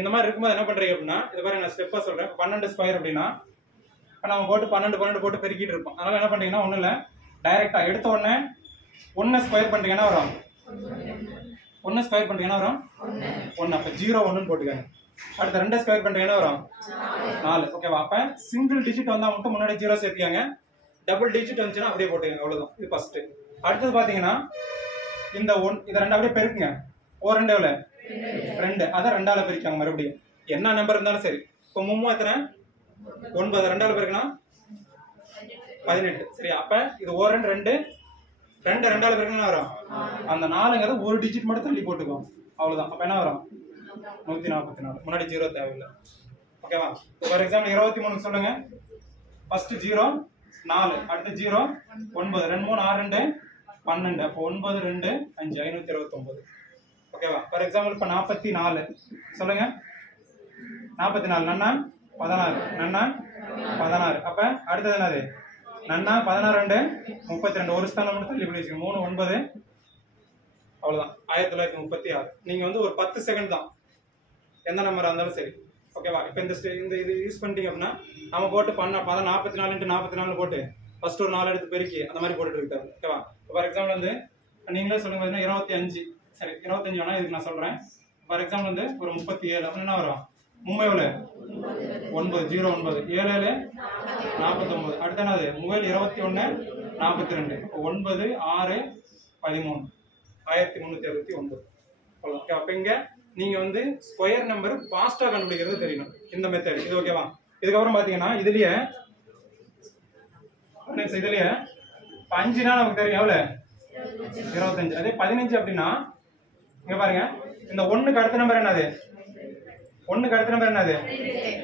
இந்த மாதிரி இருக்கும்போது என்ன பண்றீங்க அப்படின்னா, இது பாருங்க நான் ஸ்டெப்பா சொல்றேன். 12 ஸ்கொயர் அப்படின்னா நம்ம போட்டு 12 போட்டு பெருக்கிட்டு இருப்போம். அதனால என்ன பண்றீங்கன்னா ஒண்ணு இல்ல, டைரக்டா எடுத்த உடனே 1 ஸ்கொயர் பண்றீங்கன்னா வரும் 1 ஸ்கொயர் பண்றீங்கன்னா வரும் 1. அப்ப 0 1 போட்டுக்கங்க. அடுத்து 2 ஸ்கொயர் பண்றீங்கன்னா வரும் 4. ஓகேவா? அப்ப சிங்கிள் டிஜிட் வந்தா மட்டும் முன்னாடி 0 சேர்த்தியாங்க, டபுள் டிஜிட் வந்துச்சுன்னா அப்படியே போட்டுக்கங்க. அவ்வளவுதான். இது ஃபர்ஸ்ட். அடுத்தது பாத்தீங்கன்னா இந்த 1 இத ரெண்டு அப்படியே பெருக்குங்க. ஓ 2 எவ்வளவு 2, அத 2ஆல பெருக்காங்க மறுபடியும். என்ன நம்பர் இருந்தாலும் சரி. இப்போ மும்மு எத்தனை 9, 2ஆல பெருக்கினா 18. சரி, அப்ப இது ஓ 2 2ஆல பெருக்கினா வரும் அந்த 4ங்கிறது ஒரு டிஜிட் மட்டும் தள்ளி போட்டுக்கோ. அவ்வளவுதான். அப்ப என்ன வரும் 144. முன்னாடி 0 தேவையில்லை. ஓகேவா? ஃபார் எக்ஸாம்பிள் 23 சொல்லுங்க. ஃபர்ஸ்ட் 0 4, அடுத்து 0 9, 2 3 6 2 12. அப்போ 9 2 5 529. ஓகேவா? ஃபார் எக்ஸாம்பிள் இப்ப 44 சொல்லுங்க. 44 நன்னா 16 நன்னா 16. அப்ப அடுத்தது என்னது நன்னா 16 2 32. ஒரு ஸ்தானம் மட்டும் தள்ளி பிடிச்சு 3 9. அவ்வளவுதான் 1936. நீங்க வந்து ஒரு 10 செகண்ட் தான் எந்த நம்பரா இருந்தாலும் சரி. ஓகேவா? இப்ப இந்த இது யூஸ் பண்ணிட்டீங்க அப்படின்னா நம்ம போட்டு 44 × 44 போட்டு ஃபர்ஸ்ட் ஒரு 4 எடுத்து பெருக்கி அந்த மாதிரி போட்டுட்டு இருக்காரு. ஓகேவா? ஃபார் எக்ஸாம்பிள் வந்து நீங்களே சொல்லுங்க 25. சரி 25 வேணா இதுக்கு நான் சொல்றேன். ஃபார் எக்ஸாம்பிள் வந்து ஒரு 37 அப்படின்னு என்ன வரும் 3 எவ்வளவு 9 0 9 7 49. அடுத்து என்னது 3 21 42. 9 6 13 1369. ஓகே. அப்ப இங்க நீங்க வந்து ஸ்கொயர் நம்பர் ஃபாஸ்டா கண்டுபிடிக்கிறது தெரியணும் இந்த மெத்தட். இது ஓகேவா? இதுக்கப்புறம் பாத்தீங்கன்னா இதுலயே 5னா நமக்கு தெரியும் எவ்வளவு 25. அதே 15 அப்படின்னா இங்க பாருங்க இந்த 1க்கு அடுத்த நம்பர் என்னது 1க்கு அடுத்த நம்பர் என்னது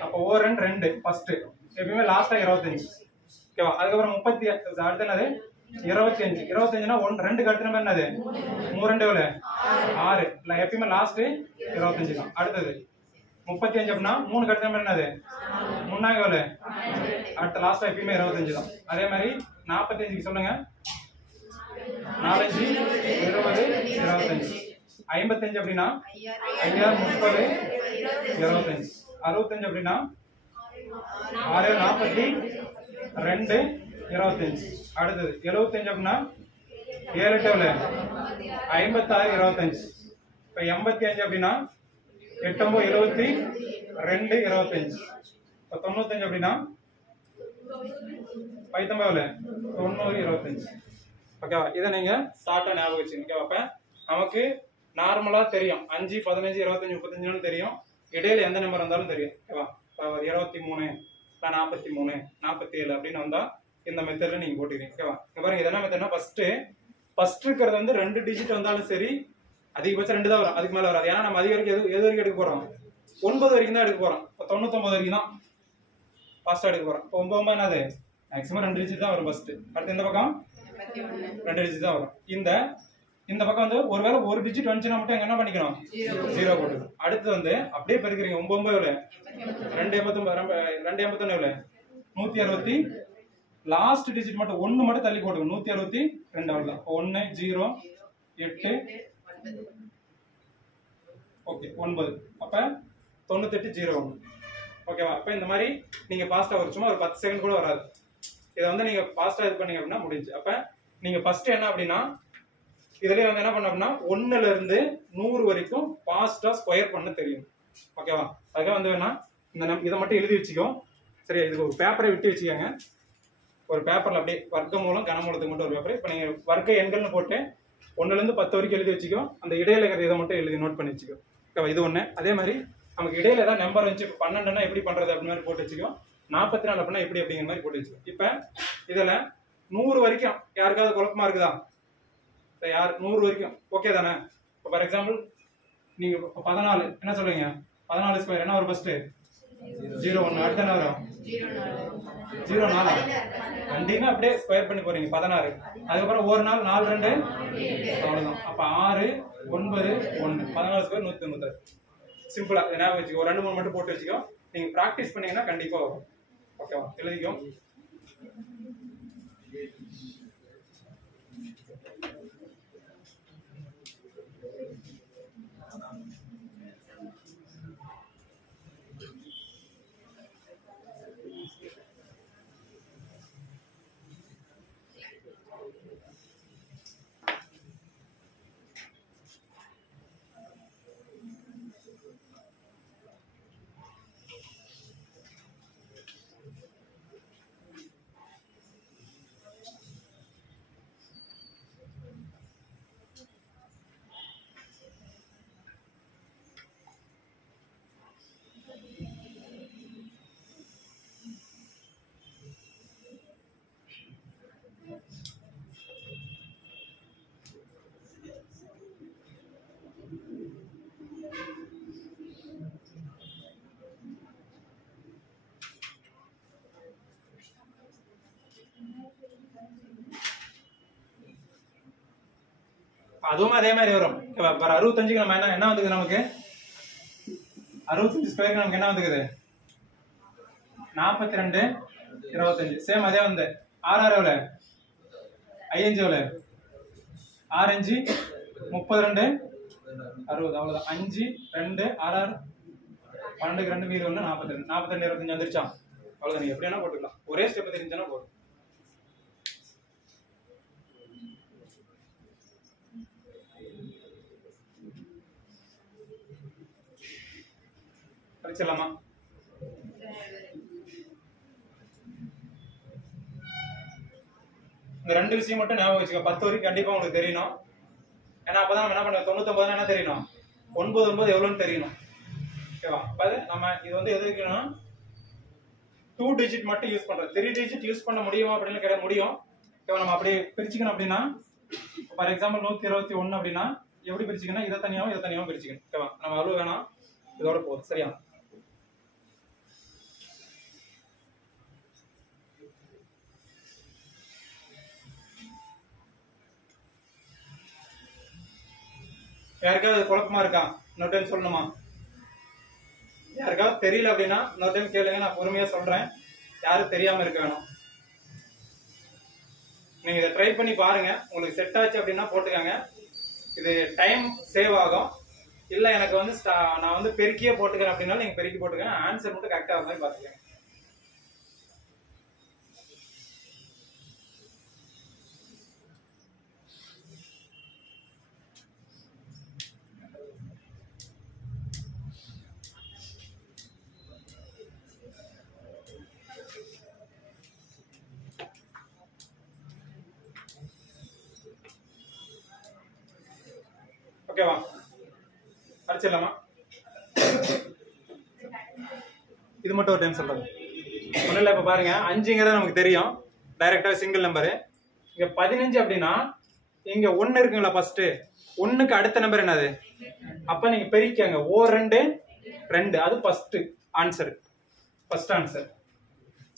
அப்போ ஓ 2 ஃபர்ஸ்ட் எப்பவுமே லாஸ்டா 25. ஓகேவா? அதுக்கப்புறம் 30 அடுத்து என்னது 25. 25னா 2க்கு அடுத்த நம்பர் என்னது 3 2 எவ்வளவு 6. இல்ல எப்பவுமே லாஸ்ட் 25 தான். அடுத்தது 35 அப்படின்னா 3க்கு அடுத்த நம்பர் என்னது 3 எவ்வளவு அடுத்த லாஸ்டா எப்பயுமே 25 தான். அதே மாதிரி 45க்கு சொல்லுங்க 4 5 20 25. 55 அப்படின்னா 5 30 25. 65 அப்படின்னா 6 42 25. அடுத்தது 75 அப்படின்னா 7 8 எவ்வளவு 56 25. இப்ப 85 அப்படின்னா 8 9 72 25. இப்ப 95 அப்படின்னா 5 எவ்வளவு 90 25. ஓகேவா? இதை நீங்க ஷார்ட்டா ஞாபகம் வச்சுங்க. ஓகேவா? அப்ப நமக்கு நார்மலா தெரியும் 5 15 25 35 தெரியும். இடையில எந்த நம்பர் வந்தாலும் தெரியும். ஓகேவா? 23 43 47 அப்படின்னு வந்தா இந்த மெத்தட்ல நீங்க போட்டுக்கிறீங்க. ஓகேவா? இங்க பாருங்க இது என்ன மெத்தட்னா ஃபர்ஸ்ட் இருக்கிறது வந்து 2 டிஜிட் வந்தாலும் சரி அதிகபட்சம் 2 தான் வரும். அதுக்கு மேல வராது. ஏன்னா நம்ம அதிக வரைக்கும் எது வரைக்கும் எடுக்க போறோம் 9 வரைக்கும் தான் எடுக்க போறோம். இப்போ 99 வரைக்கும் தான் ஃபாஸ்டா எடுக்க போறோம். இப்போ 9 என்னது மேக்ஸிமம் 2 டிஜிட் தான் வரும் ஃபர்ஸ்ட். அடுத்து இந்த பக்கம் 2 டிஜிட் தான் வரும். இந்த பக்கம் வந்து ஒருவேளை ஒரு டிஜிட் வந்துச்சுன்னா மட்டும் என்ன பண்ணிக்கணும் 0 போட்டுக்கணும். அடுத்து வந்து அப்படியே பெருக்கிறீங்க 9 எவ்வளவு 289 எவ்வளவு 160. லாஸ்ட் டிஜிட் மட்டும் 1 மட்டும் தள்ளி போட்டுக்கணும் 162. அவ்வளவுதான். 1 0 8 ஓகே 9. அப்ப 98 0 1. ஓகேவா? அப்ப இந்த மாதிரி நீங்க ஃபாஸ்டா வரும். சும்மா ஒரு 10 செகண்ட் கூட வராது. இதை வந்து நீங்க ஃபாஸ்டா இது பண்ணீங்க அப்படின்னா முடிஞ்சு. அப்ப நீங்க ஃபர்ஸ்ட் என்ன அப்படின்னா இதுலயே வந்து என்ன பண்ண அப்படின்னா 1ல இருந்து 100 வரைக்கும் ஃபாஸ்டா ஸ்கொயர் பண்ண தெரியும். ஓகேவா? அதுக்காக வந்து வேணா இதை மட்டும் எழுதி வச்சுக்கோ. சரி, இதுக்கு ஒரு பேப்பரை விட்டு வச்சுக்கோங்க. ஒரு பேப்பர்ல அப்படியே வர்க்க மூலம் கனமூலத்துக்கு மட்டும் ஒரு பேப்பர். இப்ப நீங்க வர்க்க எண்கள்னு போட்டு 1ல இருந்து 10 வரைக்கும் எழுதி வச்சுக்கோ. அந்த இடையில இருக்கிற இதை மட்டும் எழுதி நோட் பண்ணி வச்சுக்கோ. ஓகேவா? இது ஒண்ணு. அதே மாதிரி நமக்கு இடையில ஏதாவது நம்பர் வந்துச்சு. இப்போ 12னா எப்படி பண்றது அப்படி மாதிரி போட்டு வச்சுக்கோ. 44 அப்படின்னா எப்படி அப்படிங்கிற மாதிரி போட்டு வச்சுக்கோ. இப்ப இதுல 100 வரைக்கும் யாருக்காவது குழப்பமா இருக்குதா? யார் 100 வரைக்கும் ஓகே தானே? இப்போ ஃபார் எக்ஸாம்பிள் நீங்க 14 என்ன சொல்றீங்க 14 ஸ்கொயர் என்ன வரும் ஃபர்ஸ்ட் 0 1. அடுத்து என்ன வரும் 0 4. ரெண்டையுமே அப்படியே ஸ்கொயர் பண்ணி போறீங்க 16. அதுக்கப்புறம் ஒரு நாள் 4 2 அவ்வளவுதான். அப்ப 6 9 1 14 ஸ்கொயர் 196. சிம்பிளா இதை ஞாபகம் வச்சுக்கோ. ஒரு 2 3 மட்டும் போட்டு வச்சுக்கோ. நீங்க பிராக்டிஸ் பண்ணீங்கன்னா கண்டிப்பா வரும். ஓகேவா? எழுதிக்கோ. அதுவும் அதே மாதிரி வரும். ஓகேவா? இப்போ 65க்கு நம்ம என்ன வந்துக்குது நமக்கு 65 ஸ்கொயருக்கு நமக்கு என்ன வந்துக்குது 42 25. சேம் அதே வந்து 6 எவ்வளவு 5 எவ்வளவு 6 5 32 60 அவ்வளவுதான். 5 2 6 12 2 மீது 1 42 42 25 வந்துருச்சா? அவ்வளவுதான். நீங்க எப்படி வேணா போட்டுக்கலாம். ஒரே ஸ்டெப் தெரிஞ்சுனா போதும். படிச்சிடலாமா? இந்த ரெண்டு விஷயம் மட்டும் ஞாபகம் வச்சுக்க. 10 வரைக்கும் கண்டிப்பா உங்களுக்கு தெரியணும். ஏன்னா அப்பதான் நம்ம என்ன பண்ணுவோம் 99 என்ன தெரியணும் 9 எவ்வளவுன்னு தெரியணும். ஓகேவா? அப்ப நம்ம இது வந்து எது வைக்கணும் 2 டிஜிட் மட்டும் யூஸ் பண்றது. 3 டிஜிட் யூஸ் பண்ண முடியுமா அப்படின்னு கேட்க முடியும். ஓகேவா? நம்ம அப்படியே பிரிச்சுக்கணும். அப்படின்னா ஃபார் எக்ஸாம்பிள் 121 அப்படின்னா எப்படி பிரிச்சுக்கணும் இதை தனியாவும் பிரிச்சுக்கணும். ஓகேவா? நம்ம அவ்வளவு வேணாம், இதோட போதும். சரியா? யாருக்காவது குழப்பமா இருக்கா? இன்னொரு டைம் சொல்லணுமா? யாருக்காவது தெரியல அப்படின்னா இன்னொரு டைம் கேளுங்க, நான் பொறுமையா சொல்றேன். யாரும் தெரியாம இருக்க வேணும். நீங்க இதை ட்ரை பண்ணி பாருங்க. உங்களுக்கு செட் ஆச்சு அப்படின்னா போட்டுக்காங்க. இது டைம் சேவ் ஆகும். இல்ல எனக்கு வந்து நான் வந்து பெருக்கியே போட்டுக்கிறேன் அப்படின்னா நீங்க பெருக்கி போட்டுக்கங்க. ஆன்சர் மட்டும் கரெக்டா வர மாதிரி பாத்துக்கங்க. ஓகேவா? படிச்சிடலாமா? இது மட்டும் ஒரு டைம் சொல்றது ஒன்றும் இல்லை. இப்போ பாருங்க 5ங்கிறது நமக்கு தெரியும், டைரக்டா சிங்கிள் நம்பரு. இங்க 15 அப்படின்னா இங்க 1 இருக்குங்களா? ஃபர்ஸ்ட் 1க்கு அடுத்த நம்பர் என்னது? அப்ப நீங்க பெருக்கிக்கங்க. ஓ 2 2 அது ஃபர்ஸ்ட் ஆன்சர்.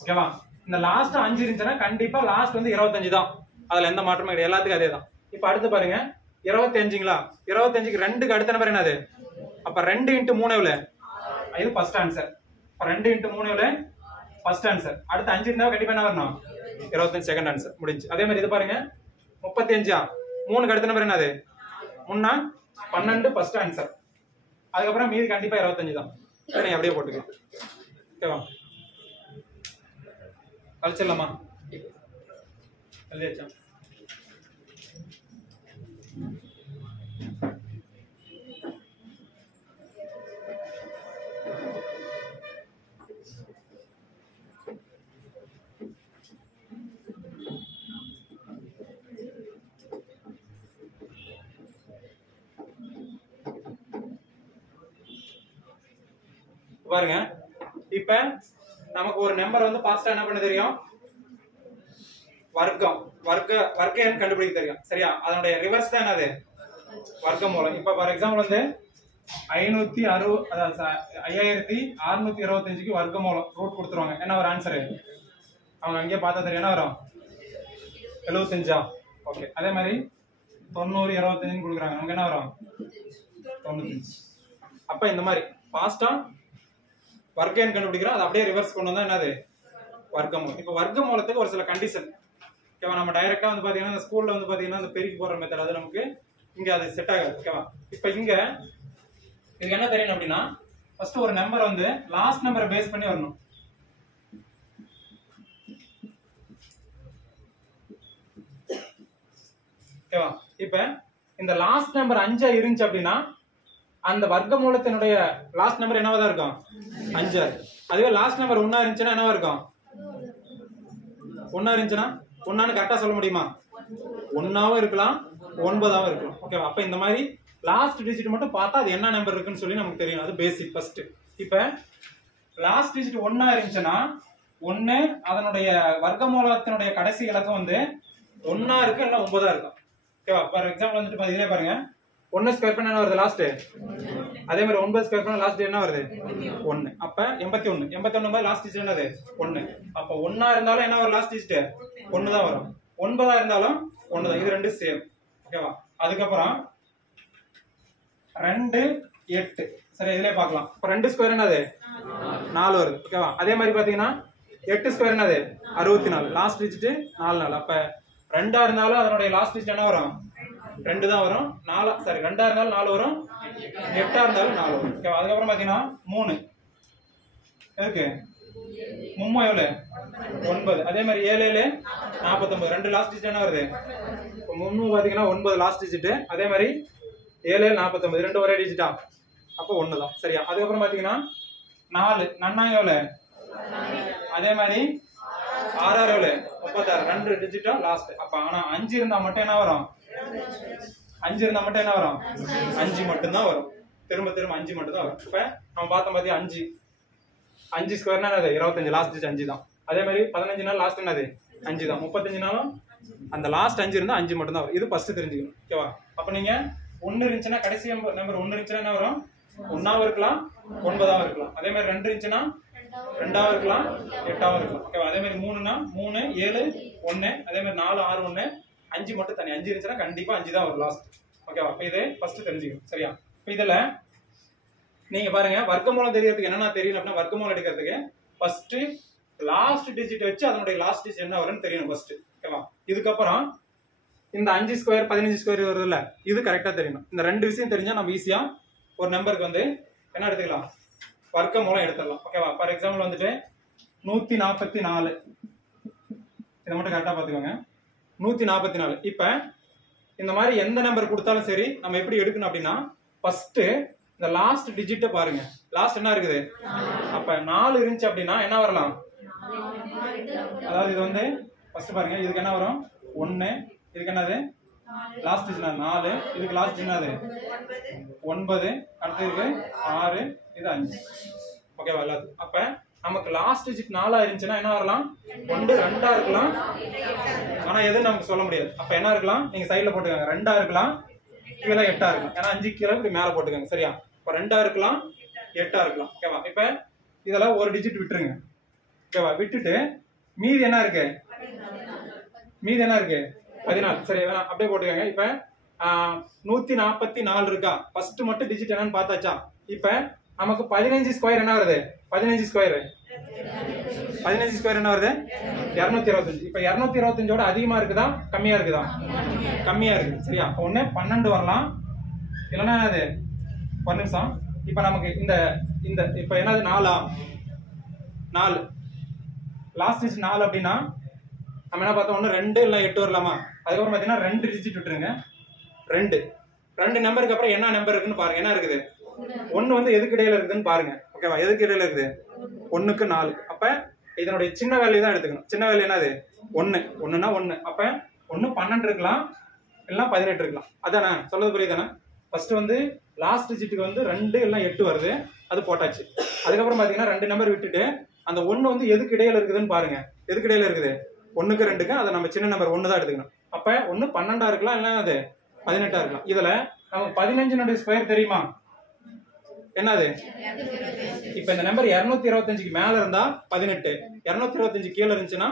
ஓகேவா? இந்த லாஸ்ட் 5 இருந்துச்சுன்னா கண்டிப்பா லாஸ்ட் வந்து 25 தான். அதுல எந்த மாற்றமும் கிடையாது. எல்லாத்துக்கும் அதே தான். இப்ப அடுத்து பாருங்க 25ங்களா? 25க்கு 2க்கு அடுத்த நம்பர் என்னது? அப்ப 2 × 3 எவ்வளவு? இது ஃபர்ஸ்ட் ஆன்சர். 2 × 3 எவ்வளவு? First answer. அடுத்து 5 இருந்தா கண்டிப்பா என்ன வரணும்? 25 செகண்ட் ஆன்சர். முடிஞ்சு. அதே மாதிரி இது பாருங்க 35ஆ? 3க்கு அடுத்த நம்பர் என்னது? 3 12 ஃபர்ஸ்ட் ஆன்சர். அதுக்கப்புறம் மீதி கண்டிப்பா 25 தான். சரி, அப்படியே போட்டுக்க. ஓகேவா? கழிச்சிடலாமா? எழுதியாச்சா? பாருங்க இப்ப நமக்கு ஒரு நம்பர் வந்து ஃபாஸ்டா என்ன பண்ண தெரியும்? வர்க்க எண் கண்டுபிடிக்க தெரியும். சரியா? அதனுடைய ரிவர்ஸ் தான் என்னது? வர்க்கமூலம். இப்ப ஃபார் எக்ஸாம்பிள் வந்து 5625க்கு வர்க்கமூலம் ரூட் கொடுத்துருவாங்க. என்ன ஒரு ஆன்சர்? அவங்க அங்கேயே பார்த்தா தெரியும். என்ன வரும்? 75. ஓகே. அதே மாதிரி 90 25 கொடுக்குறாங்க. நமக்கு என்ன வரும்? 95. அப்ப இந்த மாதிரி ஃபாஸ்டா வர்க்க எண் கண்டுபிடிக்கிறோம். அது அப்படியே ரிவர்ஸ் கொண்டு வந்தா என்னது? வர்க்கமூலம். இப்ப வர்க்கமூலத்துக்கு ஒரு சில கண்டிஷன். ஓகேவா? நம்ம டைரக்டா வந்து பாத்தீங்கன்னா ஸ்கூல்ல வந்து பாத்தீங்கன்னா அந்த பெருக்கி போடுற மெத்தட் அது நமக்கு இங்க அது செட் ஆகாது. ஓகேவா? இப்ப இங்க இதுக்கு என்ன தெரியணும் அப்படின்னா ஃபர்ஸ்ட் ஒரு நம்பர் வந்து லாஸ்ட் நம்பரை பேஸ் பண்ணி வரணும். ஓகேவா? இப்ப இந்த லாஸ்ட் நம்பர் 5 இருந்துச்சு அப்படின்னா அந்த வர்க்கமூலத்தினுடைய லாஸ்ட் நம்பர் என்னவா தான் இருக்கும்? 5. அதுவே லாஸ்ட் நம்பர் 1 இருந்துச்சுன்னா என்னவா இருக்கும்? 1 இருந்துச்சுன்னா 1 கரெக்டா சொல்ல முடியுமா? 1ஆவும் இருக்கலாம் 9ஆவும் இருக்கலாம். ஓகேவா? அப்ப இந்த மாதிரி லாஸ்ட் டிஜிட் மட்டும் பார்த்தா அது என்ன நம்பர் இருக்குன்னு சொல்லி நமக்கு தெரியும். அது பேசிக் ஃபர்ஸ்ட். இப்ப லாஸ்ட் டிஜிட் 1 இருந்துச்சுன்னா 1 அதனுடைய வர்க்கமூலத்தினுடைய கடைசி இலக்கம் வந்து 1 இருக்கு இல்ல 9 இருக்கும். ஓகேவா? ஃபார் எக்ஸாம்பிள் வந்துட்டு பாத்தீங்கன்னா பாருங்க 1 ஸ்கொயர் பண்ண என்ன வருது? லாஸ்ட். அதே மாதிரி 9 ஸ்கொயர் பண்ண லாஸ்ட் என்ன வருது? 1. அப்ப 81. 81 மாதிரி லாஸ்ட் டிஜிட் என்னது? 1. அப்ப 1 இருந்தாலும் என்ன வரும்? லாஸ்ட் டிஜிட் 1 தான் வரும். 9 இருந்தாலும் 1 தான். இது ரெண்டு சேம். ஓகேவா? அதுக்கப்புறம் 2 8 சரி இதுலயே பார்க்கலாம். இப்போ 2 ஸ்கொயர் என்னது 4 வருது. ஓகேவா? அதே மாதிரி பாத்தீங்கன்னா 8 ஸ்கொயர் என்னது 64. Last digit 4 4. அப்ப 2 இருந்தாலும் அதனுடைய லாஸ்ட் டிஜிட் என்ன வரும் 2 தான் வரும். 4 சாரி 2 இருந்தாலும் 4 வரும், 8 இருந்தாலும் 4 வரும். ஓகேவா? அதுக்கப்புறம் பாத்தீங்கன்னா 3 எதுக்கு 3 எவ்வளவு 9. அதே மாதிரி 7 7 49. 2 லாஸ்ட் டிஜிட் என்ன வருது 3 பாத்தீங்கன்னா 9 லாஸ்ட் டிஜிட். அதே மாதிரி 7 7 49 ரெண்டு ஒரே டிஜிட்டா, அப்போ 1 தான். சரியா? அதுக்கப்புறம் பாத்தீங்கன்னா 4 நன்னா எவ்வளவு, அதே மாதிரி 6 6 எவ்வளவு 36. 2 டிஜிட்டா லாஸ்ட். அப்ப ஆனா 5 இருந்தா மட்டும் என்ன வரும் 5 இருந்தா மட்டும் என்ன வரும் 5 மட்டும் தான் வரும். திரும்ப திரும்ப 5 மட்டும் தான் வரும். இப்ப நம்ம பார்த்தோம் பாத்தியா 5 5 ஸ்கொயர்னா என்னது 25. லாஸ்ட் டிஜிட் 5 தான். அதே மாதிரி 15 நாள் லாஸ்ட் என்னது 5 தான். 35 நாளும் அந்த லாஸ்ட் 5 இருந்தா 5 மட்டும் தான் வரும். இது ஃபர்ஸ்ட் தெரிஞ்சுக்கணும். ஓகேவா? அப்ப நீங்க 1 இருந்துச்சுன்னா கடைசி நம்பர் 1 இருந்துச்சுன்னா என்ன வரும் 1ஆவும் இருக்கலாம் 9ஆவும் இருக்கலாம். அதே மாதிரி 2 இருந்துச்சுன்னா 2ஆவும் இருக்கலாம் 8ஆவும் இருக்கலாம். ஓகேவா? அதே மாதிரி 3னா 3 7 1. அதே மாதிரி 4 6 1. 5 மட்டும் தனி. 5 இருந்துச்சுன்னா கண்டிப்பா 5 தான் வரும் லாஸ்ட். ஓகேவா? அப்ப இது ஃபர்ஸ்ட் தெரிஞ்சுக்கணும். சரியா? இப்ப இதுல நீங்க பாருங்க வர்க்கமூலம் தெரியறதுக்கு என்னன்னா தெரியணும் அப்படின்னா வர்க்கமூலம் எடுக்கிறதுக்கு ஃபர்ஸ்ட் லாஸ்ட் டிஜிட் வச்சு அதனுடைய லாஸ்ட் டிஜிட் என்ன வரும்னு தெரியணும் ஃபர்ஸ்ட். ஓகேவா? இதுக்கப்புறம் இந்த 5 ஸ்கொயர் 15 ஸ்கொயர் வருதுல்ல இது கரெக்டா தெரியணும். இந்த ரெண்டு விஷயம் தெரிஞ்சா நம்ம ஈஸியா ஒரு நம்பருக்கு வந்து என்ன எடுத்துக்கலாம் வர்க்கமூலம் எடுத்துடலாம். ஓகேவா? ஃபார் எக்ஸாம்பிள் வந்துட்டு 144 இதை மட்டும் கரெக்டா பாத்துக்கோங்க. 144. இப்ப இந்த மாதிரி எந்த நம்பர் கொடுத்தாலும் சரி நம்ம எப்படி எடுக்கணும் அப்படின்னா ஃபர்ஸ்ட் இந்த லாஸ்ட் டிஜிட்ட பாருங்க. லாஸ்ட் என்ன இருக்குது அப்ப 4 இருந்துச்சு அப்படின்னா என்ன வரலாம், அதாவது இது வந்து ஃபர்ஸ்ட் பாருங்க இதுக்கு என்ன வரும் 1, இதுக்கு என்னது லாஸ்ட் டிஜிட் 4, இதுக்கு லாஸ்ட் டிஜிட் என்னது 9, அடுத்து இருக்கு 6, இது 5. ஓகேவா எல்லாத்துக்கும்? அப்ப நமக்கு லாஸ்ட் டிஜிட் 4 இருந்துச்சுன்னா என்ன வரலாம் 1 2 இருக்கலாம், ஆனா எதுன்னு நமக்கு சொல்ல முடியாது. அப்ப என்ன இருக்கலாம் நீங்க சைடுல போட்டுக்கோங்க 2 இருக்கலாம், கீழே 8 இருக்கலாம். ஏன்னா 5 கீழே இப்படி மேல போட்டுக்கோங்க. சரியா? இப்ப 2 இருக்கலாம் 8 இருக்கலாம். ஓகேவா? இப்ப இதெல்லாம் ஒரு டிஜிட் விட்டுருங்க. ஓகேவா? விட்டுட்டு மீதி என்ன இருக்கு 14. சரி அப்படியே போட்டுக்கோங்க. இப்ப 144 இருக்கா, ஃபர்ஸ்ட் மட்டும் டிஜிட் என்னன்னு பார்த்தாச்சா? இப்ப நமக்கு 15 ஸ்கொயர் என்ன வருது 15 ஸ்கொயர் என்ன வருது 225. இப்ப 225ஓட அதிகமா இருக்குதா கம்மியா இருக்குதா கம்மியா இருக்கு. சரியா? அப்ப ஒண்ணு 12 வரலாம், இல்லைன்னா அது ஒரு நிமிஷம். இப்ப நமக்கு இந்த இந்த இப்ப என்னது 4 லாஸ்ட் டிஜிட் 4 அப்படின்னா நம்ம என்ன பார்த்தோம் 1 2 இல்ல 8 வரலாமா? அதுக்கப்புறம் பாத்தீங்கன்னா 2 டிஜிட் விட்டுருங்க. 2 நம்பருக்கு அப்புறம் என்ன நம்பர் இருக்குன்னு பாருங்க. என்ன இருக்குது 1 வந்து எதுக்கு இடையில இருக்குதுன்னு பாருங்க. ஓகேவா? எதுக்கு இடையில இருக்குது 1க்கு 4. அப்ப இதனுடைய சின்ன வேல்யூ தான் எடுத்துக்கணும். சின்ன வேல்யூ என்னது 1னா 1. அப்ப 1 12 இருக்கலாம், இல்ல 18 இருக்கலாம். அதானே சொல்றது புரியுதானே? ஃபர்ஸ்ட் வந்து லாஸ்ட் டிஜிட்டுக்கு வந்து 2 இல்ல 8 வருது, அது போட்டாச்சு. அதுக்கப்புறம் பாத்தீங்கன்னா 2 நம்பர் விட்டுட்டு அந்த 1 வந்து எதுக்கு இடையில இருக்குதுன்னு பாருங்க. எதுக்கு இடையில இருக்குது 1க்கு 2க்கு, அதை நம்ம சின்ன நம்பர் 1 தான் எடுத்துக்கணும். அப்ப 1 12 இருக்கலாம், இல்ல அது 18 இருக்கலாம். இதுல நமக்கு 15 ஸ்கொயர் தெரியுமா என்னது? இப்ப இந்த நம்பர் 225க்கு மேல இருந்தா 18, 225 கீழே இருந்துச்சுன்னா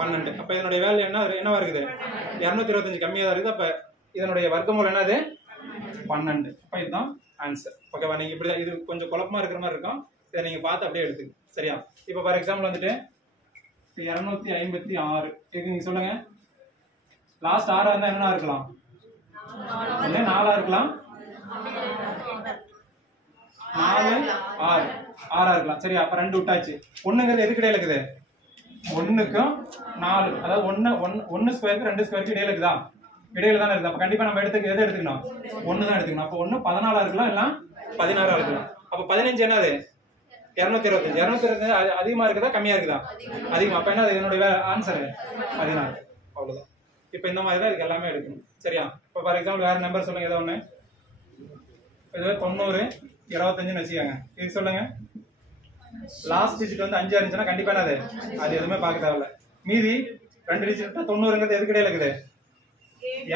12. அப்ப இதனுடைய வேல்யூ என்னவா இருக்குது 225 கம்மியா தான் இருக்குது. அப்ப இதனுடைய வர்க்கமூலம் என்னது 12. அப்ப இதுதான் ஆன்சர். ஓகேவா? நீங்க இப்படி இது கொஞ்சம் குழப்பமா இருக்கிற மாதிரி இருக்கும், இதை நீங்க பார்த்து அப்படியே எடுத்துக்க. சரியா? இப்ப ஃபார் எக்ஸாம்பிள் வந்துட்டு 256 இது நீங்க சொல்லுங்க. லாஸ்ட் 6 இருந்தா என்ன இருக்கலாம் 4 இருக்கலாம், 4 6 இருக்கலாம். சரியா? அப்ப 2 விட்டாச்சு. 1ங்கிறது எதுக்கு இடையில இருக்குது 1க்கும் 4, அதாவது 1 ஸ்கொயருக்கு 2 ஸ்கொயருக்கு இடையில இருக்குதா? இடையில தானே இருக்குது. அப்ப கண்டிப்பா நம்ம எதை எடுத்துக்கணும் 1 தான் எடுத்துக்கணும். அப்ப 1 14 இருக்கலாம், இல்ல 16 இருக்கலாம். அப்ப 15 என்னது 225 அதிகமா இருக்குதா கம்மியா இருக்குதா அதிகமா. அப்ப என்ன இதனுடைய ஆன்சர் 16. அவ்வளவுதான். இப்ப இந்த மாதிரி தான் இதுக்கு எல்லாமே எடுக்கணும். சரியா? இப்ப ஃபார் எக்ஸாம்பிள் வேற நம்பர் சொல்லுங்க. ஏதோ ஒண்ணு இது 90 25ன்னு வச்சுக்கோங்க. இது சொல்லுங்க. லாஸ்ட் டிஜிட் வந்து 5 இருந்துச்சுன்னா கண்டிப்பா என்னது அது எதுவுமே பார்க்க தேவையில்ல. மீதி 2 டிஜிட் 90ங்கிறது எதுக்கு இடையில இருக்குது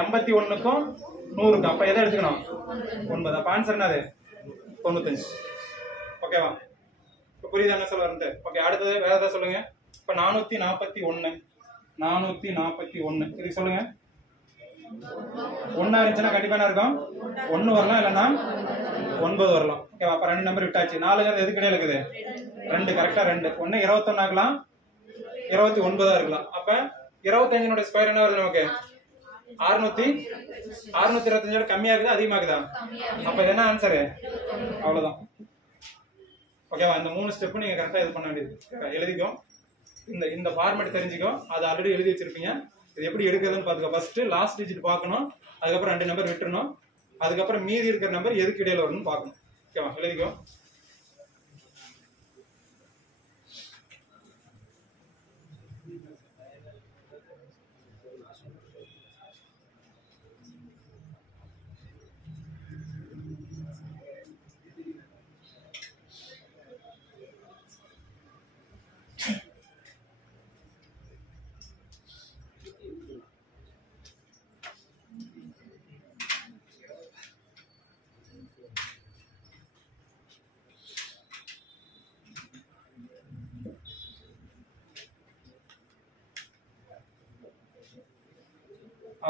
81க்கும் 100க்கும். அப்ப எதை எடுத்துக்கணும் 9. அப்ப ஆன்சர் என்னது 95. ஓகேவா? இப்ப புரியுதா என்ன சொல்ல வரது? ஓகே. அடுத்தது வேற ஏதாவது சொல்லுங்க. இப்ப 441 இதுக்கு சொல்லுங்க. ஒன்னா இருந்துச்சுன்னா கண்டிப்பா என்ன இருக்கும் 1 வரலாம் இல்லைன்னா 9 வரலாம். ஓகேவா? அப்ப 2 நம்பர் விட்டாச்சு. 4 எதுக்கு இடையில இருக்குது 2 கரெக்டா 2 1 21 ஆகலாம் 29 இருக்கலாம். அப்ப 25 ஸ்கொயர் என்ன வருது நமக்கு 625 கம்மியா இருக்குதா அதிகமாகுதா? அப்ப இது என்ன ஆன்சர்? அவ்வளவுதான். ஓகேவா? இந்த 3 ஸ்டெப் நீங்க கரெக்டா இது பண்ண வேண்டியது. எழுதிக்கோ. இந்த ஃபார்மேட் தெரிஞ்சுக்கோ. அது ஆல்ரெடி எழுதி வச்சிருப்பீங்க. இது எப்படி எடுக்கிறதுன்னு பாத்துக்கோ. ஃபர்ஸ்ட் லாஸ்ட் டிஜிட் பார்க்கணும். அதுக்கப்புறம் 2 நம்பர் விட்டுறணும். அதுக்கப்புறம் மீதி இருக்கிற நம்பர் எதுக்கு இடையில வரும்னு பார்க்கணும். ஓகேவா? எழுதிக்கோ.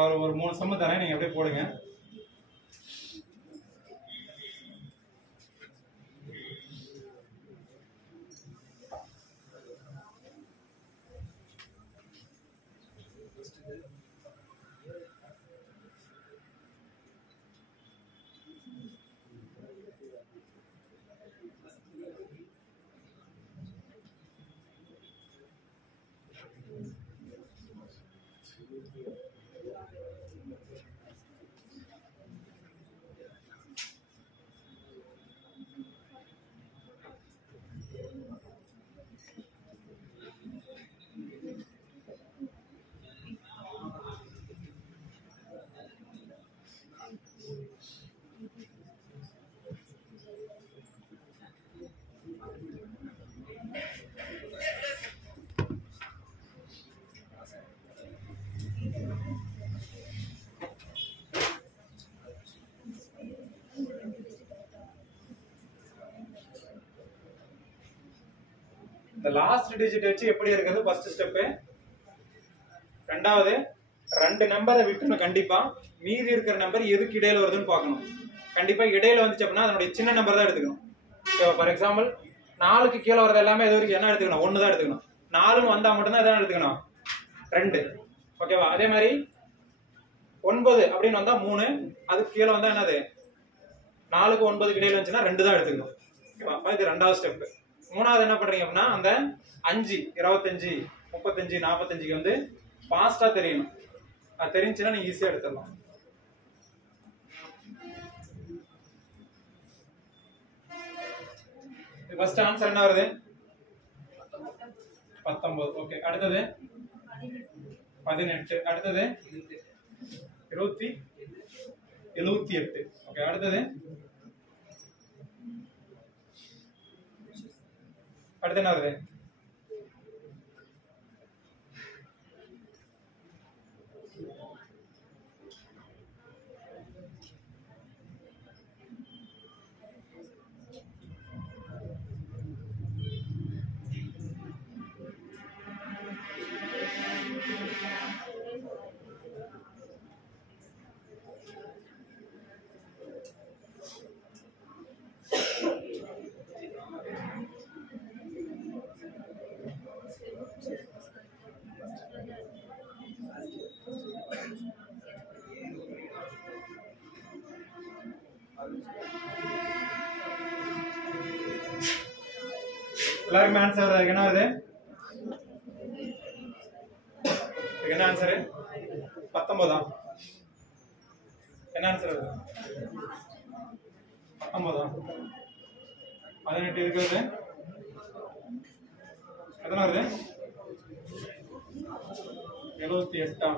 அவர் ஒரு 3 சம்மு தரேன், நீங்க அப்படியே போடுங்க. இந்த லாஸ்ட் டிஜிட் வச்சு எப்படி இருக்குது ஃபர்ஸ்ட் ஸ்டெப். ரெண்டாவது 2 நம்பரை விட்டுணும். கண்டிப்பா மீதி இருக்கிற நம்பர் எதுக்கு இடையில வருதுன்னு பார்க்கணும். கண்டிப்பா இடையில வந்துச்சு அப்படின்னா அதனுடைய சின்ன நம்பர் தான் எடுத்துக்கணும். ஃபார் எக்ஸாம்பிள் 4க்கு கீழே வரது எல்லாமே இது வரைக்கும் என்ன எடுத்துக்கணும் 1 தான் எடுத்துக்கணும். 4ன்னு வந்தா மட்டும்தான் எதாவது எடுத்துக்கணும் 2. ஓகேவா? அதே மாதிரி 9 அப்படின்னு வந்தா 3, அதுக்கு கீழே வந்தா என்னது 4க்கு 9க்கு இடையில வந்துச்சுன்னா 2 தான் எடுத்துக்கணும். ஓகேவா? இது ரெண்டாவது ஸ்டெப். மூணாவது என்ன பண்றீங்க அப்படின்னா அந்த 5, 25, 35, 45க்கு வந்து ஃபாஸ்டா தெரியணும். அது தெரிஞ்சுன்னா நீங்க ஈஸியா எடுத்துடலாம். ஃபர்ஸ்ட் ஆன்சர் என்ன வருது 19. ஓகே, அடுத்தது 18, அடுத்தது 78. ஓகே, அடுத்தது அடுத்து என்ன வருது 19. எல்லாருக்குமே ஆன்சர் என்ன வருது? என்ன ஆன்சர் 19. என்ன ஆன்சர் வருது 19. 18 இருக்கிறது எத்தனை வருது 78.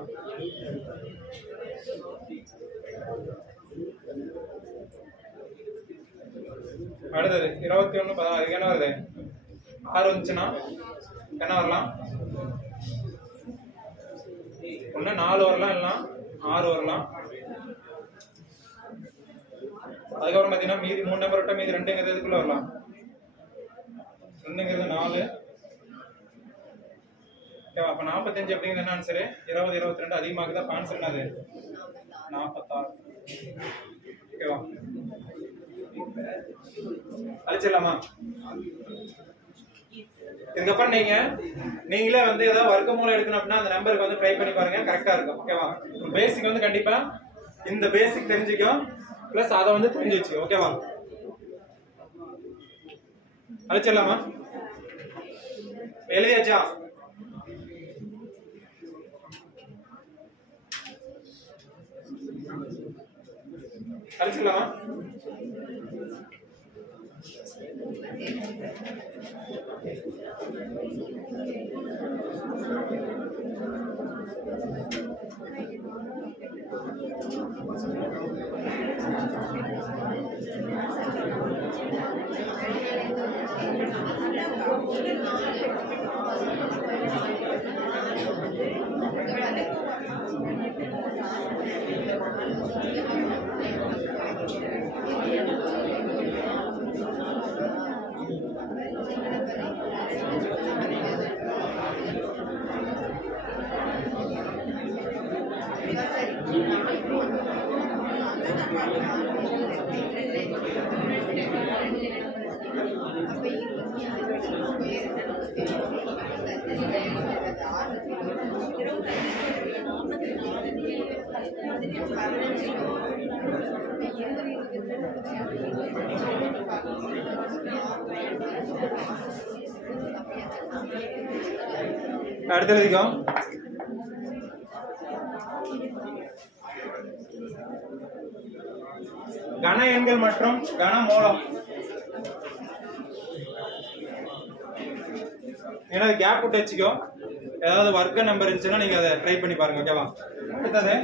அடுத்தது 21. அதுக்கு என்ன வருது 6 வந்துச்சுன்னா என்ன வரலாம்? ஒண்ணு 4 வரலாம், இல்லைன்னா 6 வரலாம். அதுக்கப்புறம் பாத்தீங்கன்னா மீதி 3 நம்பர் விட்டா மீதி 2ங்கிறது எதுக்குள்ள வரலாம்? 2ங்கிறது 4, ஓகேவா? அப்ப 45 அப்படிங்கிறது என்ன ஆன்சர்? 20 22 அதிகமாக தான் ஆன்சர் என்னது? 46. ஓகேவா? அழிச்சிடலாமா? இதுக்கப்புறம் நீங்களே வந்து ஏதாவது வர்க்கமூலம் எடுக்கணும் அப்படின்னா அந்த நம்பருக்கு வந்து ட்ரை பண்ணி பாருங்க, கரெக்டா இருக்கும். ஓகேவா? பேசிக் வந்து கண்டிப்பா இந்த பேசிக் தெரிஞ்சுக்கும், பிளஸ் அதை வந்து தெரிஞ்சு வச்சு. ஓகேவா? அழிச்சிடலாமா? எழுதியாச்சா? அழிச்சிடலாமா? அடுத்து எழுதிக்கோ. கன எண்கள் மற்றும் கன மூலம். ஏன்னா கேப் விட்டு வச்சுக்கோ. ஏதாவது வர்க்க நம்பர் இருந்துச்சுன்னா நீங்க அதை ட்ரை பண்ணி பாருங்க. ஓகேவா? அடுத்தது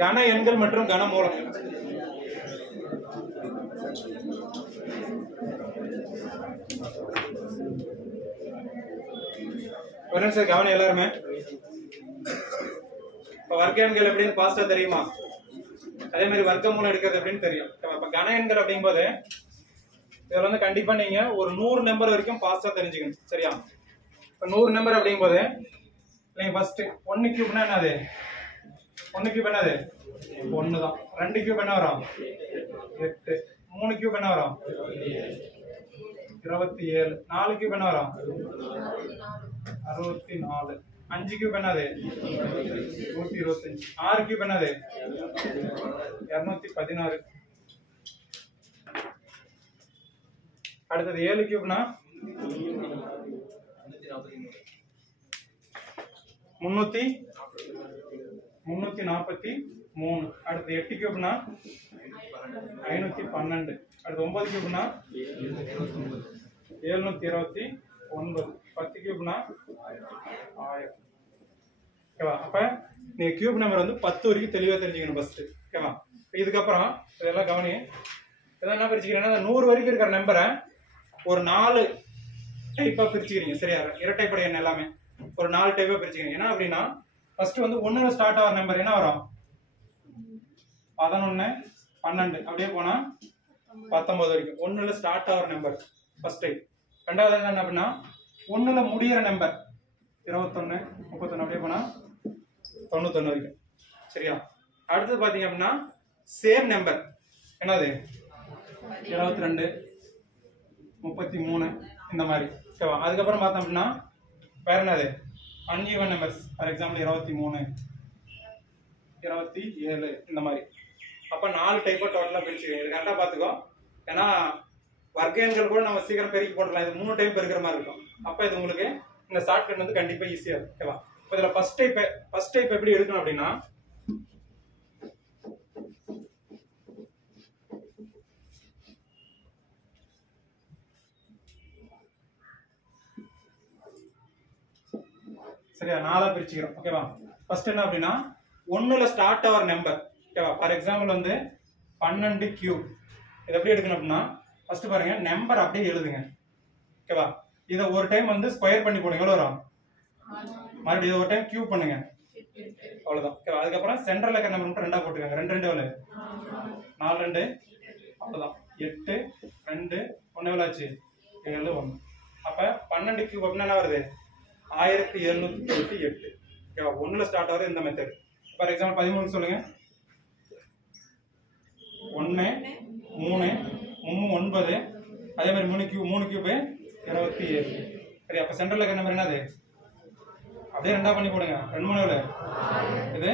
கன எண்கள் மற்றும் கன மூலம். ஒரு நிமிஷம் கவனம் எல்லாருமே. இப்ப வர்க்க எண்கள் எப்படின்னு பாஸ்டா தெரியுமா? அதே மாதிரி வர்க்க மூலம் எடுக்கிறது எப்படின்னு தெரியும். இப்ப கன எண்கள் அப்படிங்கும்போது இதுல வந்து கண்டிப்பா நீங்க ஒரு 100 நம்பர் வரைக்கும் பாஸ்டா தெரிஞ்சுக்கணும். சரியா? இப்ப 100 நம்பர் அப்படிங்கும்போது நீங்க ஃபர்ஸ்ட் 1 கியூப்னா என்னது? 1 கியூப் என்னது? 1 தான். 2 கியூப் என்ன வரும்? 8. 3 கியூப் என்ன வரும்? 27. 4 கியூப் என்ன வரும்? 64. 5 கியூப் என்னது? 125. 6 கியூப் என்னது? 216. அடுத்தது 7 கியூப்னா 343. அடுத்து 8 கியூப்னா 512. அடுத்து 9 கியூப்னா 729. 10 கியூப்னா 1000. ஓகேவா? அப்ப நீங்க கியூப் நம்பர் வந்து 10 வரைக்கும் தெளிவா தெரிஞ்சுக்கணும் ஃபர்ஸ்ட். ஓகேவா? இதுக்கப்புறம் இதெல்லாம் கவனி. இதான் என்ன பிரிச்சுக்கிறேன்னா 100 வரைக்கும் இருக்கிற நம்பரை ஒரு 4 டைப்பா பிரிச்சுக்கிறீங்க. சரியா? இரட்டைப்படை எண் எல்லாமே ஒரு 4 டைப்பா பிரிச்சுக்கிறீங்க. என்ன அப்படின்னா ஃபர்ஸ்ட் வந்து 1ல ஸ்டார்ட் ஆகிற நம்பர் என்ன வரும்? 11, 12 அப்படியே போனா 19 வரைக்கும் 1ல ஸ்டார்ட் ஆகிற நம்பர் ஃபர்ஸ்ட் டைப். ரெண்டாவது என்ன அப்படின்னா 1ல முடியிற நம்பர் 21, 31 அப்படியே போனா 91 வரைக்கும். சரியா? அடுத்து பாத்தீங்க அப்படின்னா சேம் நம்பர் என்னது? 22, 33 இந்த மாதிரி. ஓகேவா? அதுக்கப்புறம் பார்த்தோம் அப்படின்னா வேற என்னது? Uneven numbers. ஃபார் எக்ஸாம்பிள் 23, 27 இந்த மாதிரி. அப்ப 4 டைப்பா டோட்டலா பிரிச்சுக்கோங்க. இது கரெக்டா பாத்துக்கோ. ஏன்னா வர்க்க எண்கள் கூட நம்ம சீக்கிரம் பெருக்கி போடலாம். இது 3 டைப் இருக்கிற மாதிரி இருக்கும். அப்ப இது உங்களுக்கு இந்த ஷார்ட்கட் வந்து கண்டிப்பா ஈஸியா இருக்கும். ஓகேவா? இப்ப இதுல ஃபர்ஸ்ட் டைப் எப்படி எடுக்கணும் அப்படின்னா சரியா? 4 பிரிச்சுக்கிறோம். ஓகேவா? ஃபர்ஸ்ட் என்ன அப்படின்னா 1ல ஸ்டார்ட் ஆகிற நம்பர். ஓகேவா? ஃபார் எக்ஸாம்பிள் வந்து 12 கியூப். இது எப்படி எடுக்கணும் அப்படின்னா ஃபர்ஸ்ட் பாருங்க நம்பர் அப்படியே எழுதுங்க. ஓகேவா? இதை ஒரு டைம் வந்து ஸ்கொயர் பண்ணி போடுங்க. எவ்வளவு வரும்? மறுபடியும் இதை ஒரு டைம் கியூப் பண்ணுங்க. அவ்வளவுதான். அதுக்கப்புறம் சென்டர்ல இருக்கிற நம்பர் மட்டும் ரெண்டா போட்டுக்கோங்க. 2 2 எவ்வளவு? 4 2 அவ்வளவுதான். 8 2 1 எவ்வளவு ஆச்சு? 7 1. அப்ப 12 கியூப் அப்படின்னா என்ன வருது? 1728. ஓகேவா? 1ல ஸ்டார்ட் ஆகுது இந்த மெத்தட். ஃபார் எக்ஸாம்பிள் 13 சொல்லுங்க. 1 3 9 அதே மாதிரி 3 கியூப் 27. சரி, அப்ப சென்டர்ல இருக்கிற நம்பர் என்னது? அப்படியே ரெண்டா பண்ணி போடுங்க. 2 3 எவ்வளவு? இது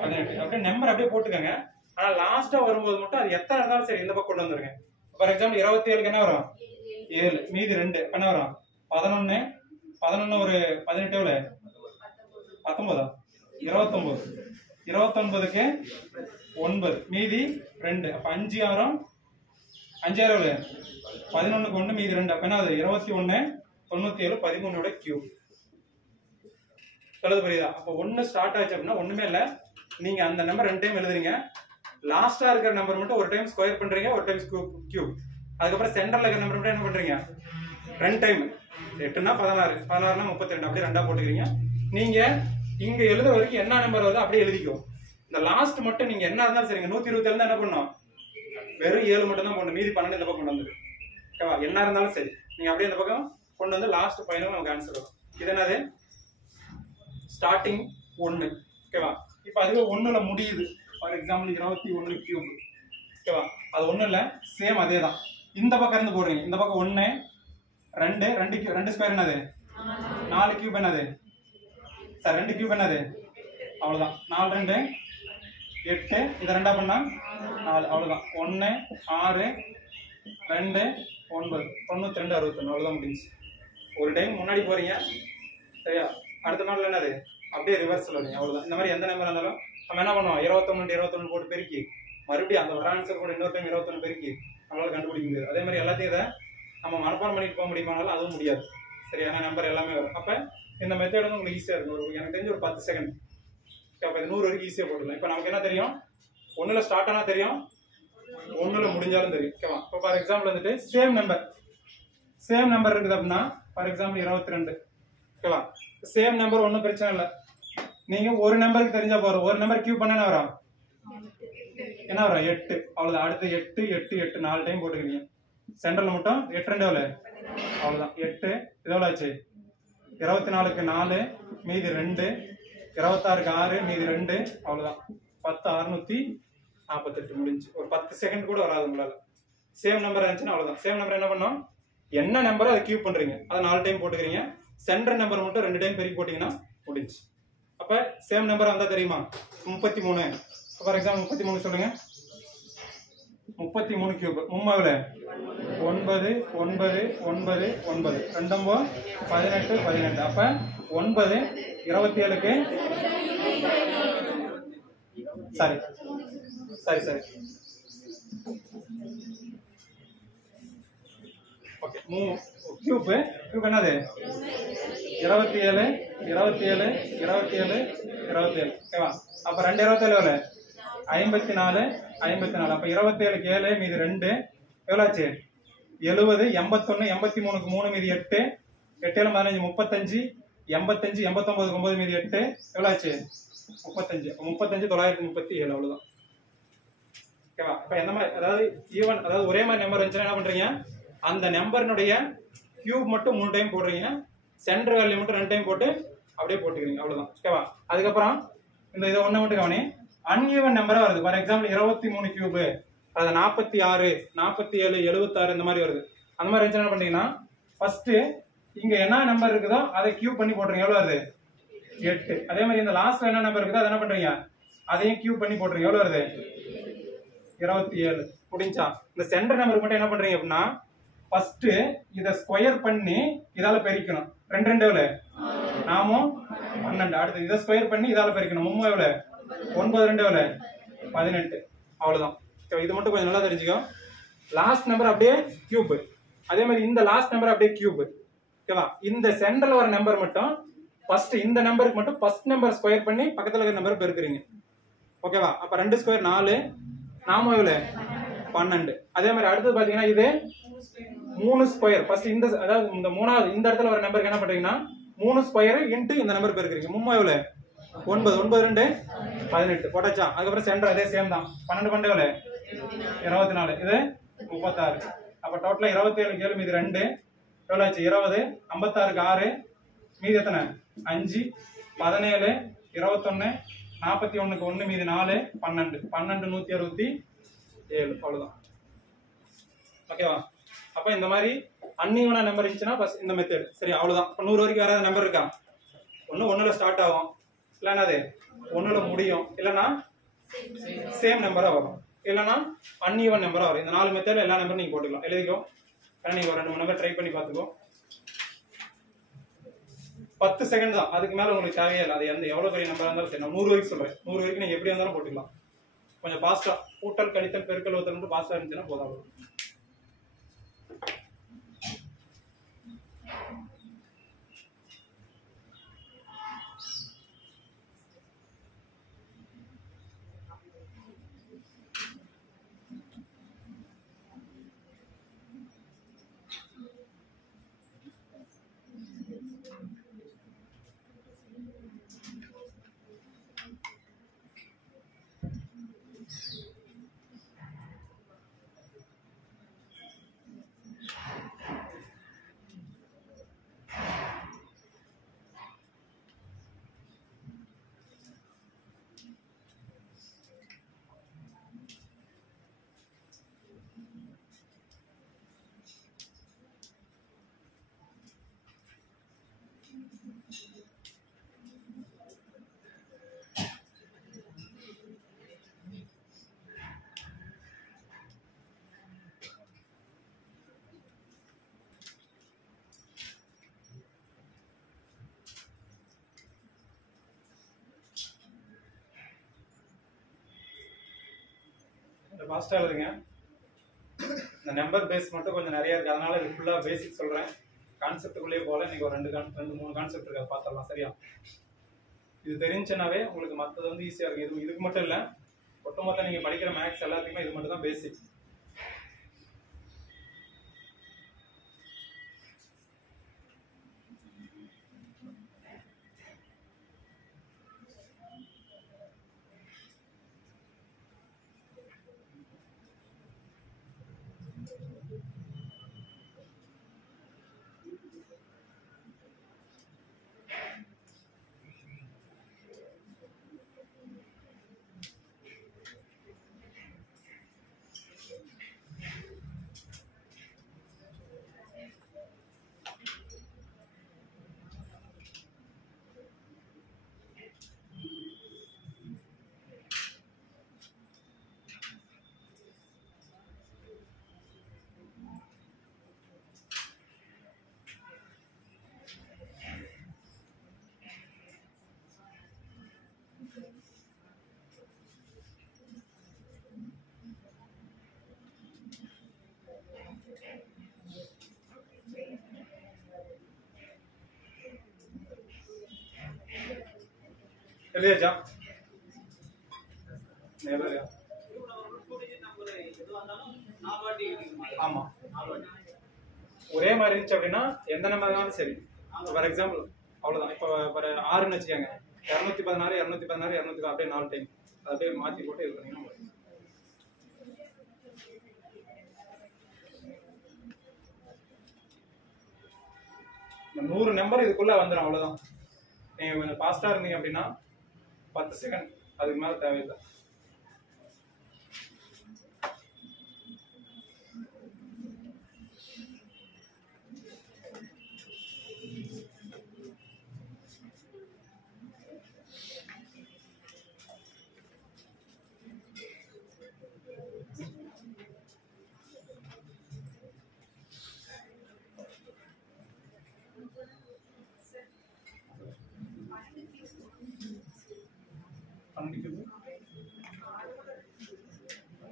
18. அப்படியே நம்பர் அப்படியே போட்டுக்கோங்க. ஆனா லாஸ்டா வரும்போது மட்டும் அது எத்தனை இருந்தாலும் சரி இந்த பக்கம் கொண்டு வந்துருங்க. ஃபார் எக்ஸாம்பிள் 27க்கு என்ன வரும்? 7 மீதி 2 என்ன வரும்? 11 11 ஒரு 18 எவ்வளவு? 19 29 29க்கு 9 மீதி 2 அப்ப 5 ஆயிரம் 5 எவ்வளவு? 11க்கு 1 மீதி 2 அப்ப என்ன ஆகுது? 21 97 13 கியூப். சொல்லுது புரியுதா? அப்ப 1 ஸ்டார்ட் ஆச்சு அப்படின்னா ஒண்ணுமே இல்ல, நீங்க அந்த நம்பர் 2 டைம் எழுதுறீங்க. லாஸ்டா இருக்கிற நம்பர் மட்டும் ஒரு டைம் ஸ்கொயர் பண்றீங்க, ஒரு டைம் கியூப். அதுக்கப்புறம் சென்டர்ல இருக்கிற நம்பர் மட்டும் என்ன பண்றீங்க? 2 டைம். 8னா 16 16னா 32 அப்படியே ரெண்டா போட்டுக்கிறீங்க. நீங்க இங்க எழுதுற வரைக்கும் என்ன நம்பர் வருதோ அப்படியே எழுதிக்கோ. இந்த லாஸ்ட் மட்டும் நீங்க என்ன இருந்தாலும் சரிங்க 127 என்ன பண்ணும்? வெறும் 7 மட்டும் தான் போடணும். மீதி 12 இந்த பக்கம் கொண்டு வந்துரு. ஓகேவா? என்ன இருந்தாலும் சரி நீங்க அப்படியே இந்த பக்கம் கொண்டு வந்து லாஸ்ட் ஃபைனல் நமக்கு ஆன்சர் வரும். இது என்னது? ஸ்டார்டிங் 1. ஓகேவா? இப்போ அதுவே 1ல முடியுது. For example 21 cube. ஓகேவா? அது ஒண்ணும் இல்ல, சேம் அதே தான். இந்த பக்கம் இருந்து போடுறீங்க. இந்த பக்கம் 1 2 2 ஸ்கொயர் என்னது? 4 கியூப் என்னது? சார் 2 கியூப் என்னது? அவ்வளவுதான். 4 2 8 இந்த ரெண்டா பண்ணா 4 அவ்வளவுதான். 1 6 2 9 92 61 அவ்வளவுதான் முடிஞ்சு. ஒரு டைம் முன்னாடி போறீங்க சரியா? அடுத்த நாள்ல என்னது? அப்படியே ரிவர்ஸ்ல வரீங்க. அவ்வளவுதான். இந்த மாதிரி எந்த நம்பர் இருந்தாலும் நம்ம என்ன பண்ணுவோம்? 21 21 போட்டு பெருக்கி மறுபடியும் அந்த வர ஆன்சர் கூட இன்னொரு டைம் 21 பெருக்கி நம்மளால கண்டுபிடிக்க முடியாது. அதே மாதிரி எல்லாத்தையும் இதை நம்ம மனப்பாடம் பண்ணிட்டு போக முடியுமானாலும் அதுவும் முடியாது. சரியான நம்பர் எல்லாமே வரும். அப்ப இந்த மெத்தட் வந்து உங்களுக்கு ஈஸியா இருக்கும். எனக்கு தெரிஞ்சு ஒரு 10 செகண்ட். அப்ப இது 100 வரைக்கும் ஈஸியா போட்டுடலாம். இப்ப நமக்கு என்ன தெரியும்? 1ல ஸ்டார்ட் ஆனா தெரியும், 1ல முடிஞ்சாலும் தெரியும். ஓகேவா? இப்போ ஃபார் எக்ஸாம்பிள் வந்துட்டு சேம் நம்பர் இருக்குது அப்படின்னா ஃபார் எக்ஸாம்பிள் 22. ஓகேவா? சேம் நம்பர் ஒன்றும் பிரச்சனை இல்லை. நீங்க ஒரு நம்பருக்கு தெரிஞ்சா போறோம். ஒரு நம்பர் கியூப் பண்ண என்ன வரும்? 8 அவ்வளவுதான். அடுத்து 8 8 8 4 டைம் போட்டுக்கிறீங்க. சென்டர்ல மட்டும் 8 2 எவ்வளவு? அவ்வளவுதான். 8 இது எவ்வளவு ஆச்சு? 24க்கு 4 மீதி 2 26க்கு 6 மீதி 2 அவ்வளவுதான். 10 648 முடிஞ்சு. ஒரு 10 செகண்ட் கூட வராது உங்களால. சேம் நம்பர் இருந்துச்சுன்னா அவ்வளவுதான். சேம் நம்பர் என்ன பண்ணோம்? என்ன நம்பரோ அதை கியூப் பண்றீங்க, அதை 4 டைம் போட்டுக்கிறீங்க. சென்டர் நம்பர் மட்டும் 2 டைம் பெருக்கி போட்டீங்கன்னா முடிஞ்சு. அப்ப சேம் நம்பர் வந்தா தெரியுமா? 33. ஃபார் எக்ஸாம்பிள் 33 சொல்லுங்க. 33 கியூப் 3 9 9 9 9 2 18 18. அப்ப 9 27க்கு சரி ஓகே. கியூப் என்னது? 27 27 27 27. ஓகேவா? அப்ப 2 27 எவ்வளவு? 54 54. அப்ப 27க்கு 7 மீதி 2 எவ்வளவு ஆச்சு? 70 81 83க்கு 3 மீதி 8 8 15 35 85 89க்கு 9 மீதி 8 எவ்வளவு ஆச்சு? 35. 35 937 அவ்வளவுதான். ஓகேவா? இப்ப எந்த மாதிரி அதாவது ஈவன் அதாவது ஒரே மாதிரி நம்பர் இருந்துச்சுன்னா என்ன பண்றீங்க? அந்த நம்பர்னுடைய கியூப் மட்டும் 3 டைம் போடுறீங்க, சென்டர் வேல்யூ மட்டும் 2 டைம் போட்டு அப்படியே போட்டுக்கிறீங்க. அவ்வளவுதான். ஓகேவா? அதுக்கப்புறம் இந்த இதை ஒண்ணு மட்டும் கவனி. அன்ஈவன் நம்பரா வருது. ஃபார் எக்ஸாம்பிள் 23 கியூப் அது 46 47 76 இந்த மாதிரி வருது. அந்த மாதிரி இருந்துச்சு என்ன பண்றீங்கன்னா ஃபர்ஸ்ட் இங்க என்ன நம்பர் இருக்குதோ அதை கியூப் பண்ணி போட்டுறீங்க. எவ்வளவு வருது? 8. அதே மாதிரி இந்த லாஸ்ட்ல என்ன நம்பர் இருக்குதோ அதை என்ன பண்றீங்க? அதையும் கியூப் பண்ணி போட்டுறீங்க. எவ்வளவு வருது? 27. முடிஞ்சா? இந்த சென்டர் நம்பருக்கு மட்டும் என்ன பண்றீங்க அப்படின்னா ஃபர்ஸ்ட் இத ஸ்கொயர் பண்ணி இதால பெருக்கணும். 2 2 எவ்வளவு? நாமும் 12. அடுத்து இத ஸ்கொயர் பண்ணி இதால பெருக்கணும். 3 எவ்வளவு? 9 2 எவ்வளவு? 18. அவ்வளவுதான். இது மட்டும் கொஞ்சம் நல்லா தெரிஞ்சுக்கோ. லாஸ்ட் நம்பர் அப்படியே கியூப், அதே மாதிரி இந்த லாஸ்ட் நம்பர் அப்படியே கியூப். ஓகேவா? இந்த சென்டர்ல வர நம்பர் மட்டும் ஃபர்ஸ்ட் இந்த நம்பருக்கு மட்டும் ஃபர்ஸ்ட் நம்பர் ஸ்கொயர் பண்ணி பக்கத்துல இருக்கிற நம்பர் பெருக்குறீங்க. ஓகேவா? அப்ப 2 ஸ்கொயர் 4 நாமும் எவ்வளவு? 12. அதே மாதிரி அடுத்து பாத்தீங்கன்னா இது 3 ஸ்கொயர். ஃபர்ஸ்ட் இந்த அதாவது இந்த மூணாவது இந்த இடத்துல வர நம்பருக்கு என்ன பண்றீங்கன்னா 3 ஸ்கொயர் இன்டு இந்த நம்பர் பெருக்குறீங்க. 3 எவ்வளவு? 9 9 2 18 போட்டாச்சா? அதுக்கப்புறம் சென்டர் அதே சேம் தான். 12 12 எவ்வளவு? 24. இது 36. அப்ப டோட்டலா 27 7 மீதி 2 எவ்வளவு ஆச்சு? 20. 56க்கு 6 மீதி எத்தனை? 5 17 21 41க்கு 1 மீதி 4 12 12 167 அவ்வளவுதான். ஓகேவா? அப்ப இந்த மாதிரி அன்இவனா நம்பர் இருந்துச்சுன்னா பஸ் இந்த மெத்தட். சரி அவ்வளவுதான். இப்ப 100 வரைக்கும் வேற நம்பர் இருக்கா? ஒண்ணுல ஸ்டார்ட் ஆகும், இல்லைன்னா அது ஒண்ணுல முடியும், இல்லைன்னா சேம் நம்பரா வரும், இல்லைன்னா அன்இவன் நம்பரா வரும். இந்த 4 மெத்தட்ல எல்லா நம்பரும் நீங்க போட்டுக்கலாம். எழுதிக்கோ. நீங்க ஒரு 2 3 நம்பர் ட்ரை பண்ணி பார்த்துக்கோ. 10 செகண்ட் தான், அதுக்கு மேல உங்களுக்கு தேவையே இல்லை. அது எவ்வளவு பெரிய நம்பரா இருந்தாலும் சரி. நான் 100 வரைக்கும் சொல்றேன். 100 வரைக்கும் நீங்க எப்படி இருந்தாலும் போட்டுக்கலாம். கொஞ்சம் பாஸ்டா கூட்டல் கழித்தல் பெருக்கல் வகுத்தல் மட்டும் பாஸ்டா இருந்துச்சுன்னா போதும். ஃபாஸ்டா எழுதுங்க. இந்த நம்பர் பேஸ் மட்டும் கொஞ்சம் நிறைய இருக்கு, அதனால இது ஃபுல்லா பேசிக் சொல்றேன். கான்செப்டுக்குள்ளேயே போல. இன்னைக்கு ஒரு 2 3 கான்செப்ட் இருக்கு, அதை பார்த்துடலாம். சரியா? இது தெரிஞ்சுனாவே உங்களுக்கு மற்றது வந்து ஈஸியா இருக்கு. இதுக்கு மட்டும் இல்ல, ஒட்டுமொத்த நீங்க படிக்கிற மேக்ஸ் எல்லாத்துக்குமே இது மட்டும் தான் பேசிக். எழுதியாச்சா? ஆமா, ஒரே மாதிரி இருந்துச்சு அப்படின்னா எந்த நம்பர் இருந்தாலும் சரி. ஃபார் எக்ஸாம்பிள் அவ்வளவுதான். இப்போ 6ன்னு வச்சுக்கோங்க, 216 216 216 அப்படியே 4 டைம் அதை அப்படியே மாத்தி போட்டு இது பண்ணீங்கன்னா இந்த 100 நம்பர் இதுக்குள்ள வந்துடும். அவ்வளவுதான். நீங்க கொஞ்சம் ஃபாஸ்டா இருந்தீங்க அப்படின்னா 10 செகண்ட், அதுக்கு மேல தேவையில்லை.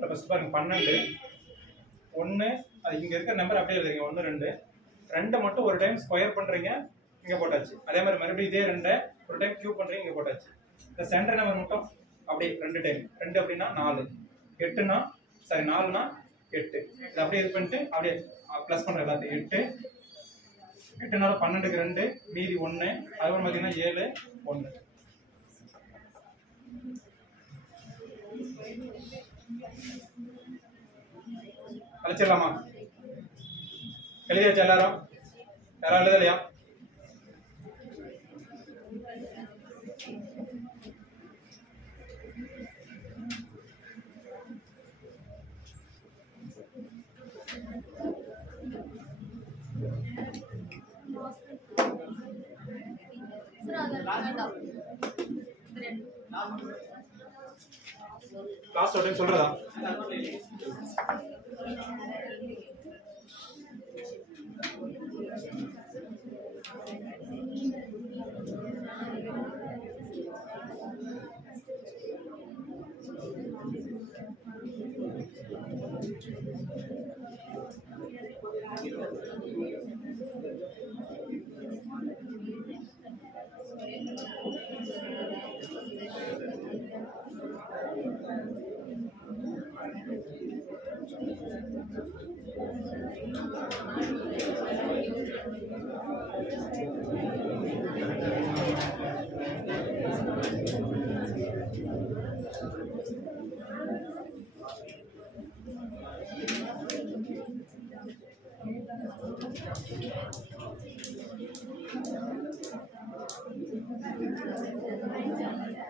ஃபர்ஸ்ட் பாருங்க 12 1 அது இங்க இருக்க நம்பர் அப்படியே எழுதுறீங்க 1 2 2 மட்டும் ஒரு டைம் ஸ்கொயர் பண்றீங்க, இங்க போட்டாச்சு. அதே மாதிரி மறுபடியும் இதே 2 ஒரு டைம் கியூப் பண்றீங்க, இங்க போட்டாச்சு. இந்த சென்டர் நம்பர் மட்டும் அப்படியே 2 டைம் 2 அப்படின்னா 4 8னா சரி 4னா 8 இது அப்படியே இது பண்ணிட்டு அப்படியே ப்ளஸ் பண்ற எல்லாத்தையும் 8 8 நால 12க்கு 2 மீதி 1 அதுக்கப்புறம் பாத்தீங்கன்னா 7 1 அழைச்சிடலாமா? எழுதியாச்சா எல்லாரும்? யாரும் எழுதலையா? லாஸ்ட் டைம் சொல்றதா?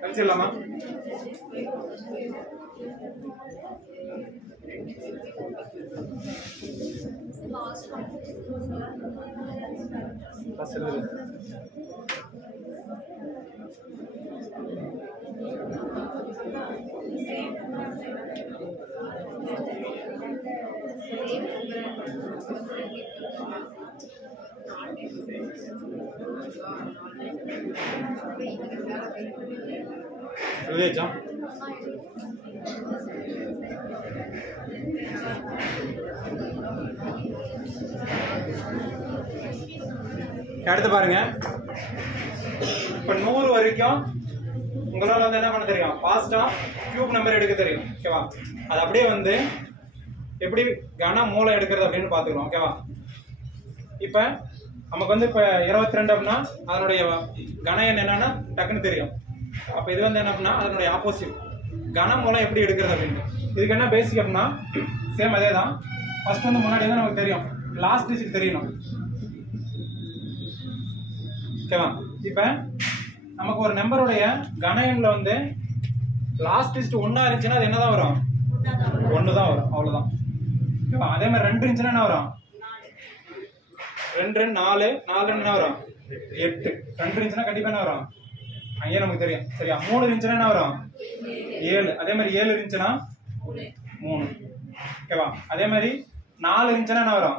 அழைச்சிடலாமா? எழுதியாச்சா? அடுத்து பாருங்க. இப்ப 100 வரைக்கும் உங்களால வந்து என்ன பண்ண தெரியும்? ஃபாஸ்டா கியூப் நம்பர் எடுக்க தெரியும். ஓகேவா? அது அப்படியே வந்து எப்படி கன மூலம் எடுக்கிறது அப்படின்னு பாத்துக்கிறோம். ஓகேவா? இப்ப நமக்கு வந்து இப்ப 22 அப்படின்னா அதனுடைய கன எண் என்னன்னா டக்குன்னு தெரியும். அப்ப இது வந்து என்ன அப்படின்னா அதனுடைய ஆப்போசிட் கன மூலம் எப்படி எடுக்கிறது அப்படின்னு. இதுக்கு என்ன பேசிக் அப்படின்னா சேம் அதே தான். ஃபர்ஸ்ட் வந்து முன்னாடி தான் நமக்கு தெரியும், லாஸ்ட் டிஜிட் தெரியணும். ஓகேவா? இப்ப நமக்கு ஒரு நம்பருடைய கன எண்ல வந்து லாஸ்ட் டிஜிட் 1 இருந்துச்சுன்னா அது என்னதான் வரும்? 1 தான் வரும். அவ்வளவுதான். ஓகேவா? அதே மாதிரி 2 இருந்துச்சுன்னா என்ன வரும்? 2 4 4 என்ன வரும்? 8. 2 இருந்துச்சுன்னா கண்டிப்பா என்ன வரும்? அங்கே நமக்கு தெரியும். சரியா? 3 இருந்துச்சுன்னா என்ன வரும்? 7. அதே மாதிரி 7 இருந்துச்சுன்னா 3. ஓகேவா? அதே மாதிரி 4 இருந்துச்சுன்னா என்ன வரும்?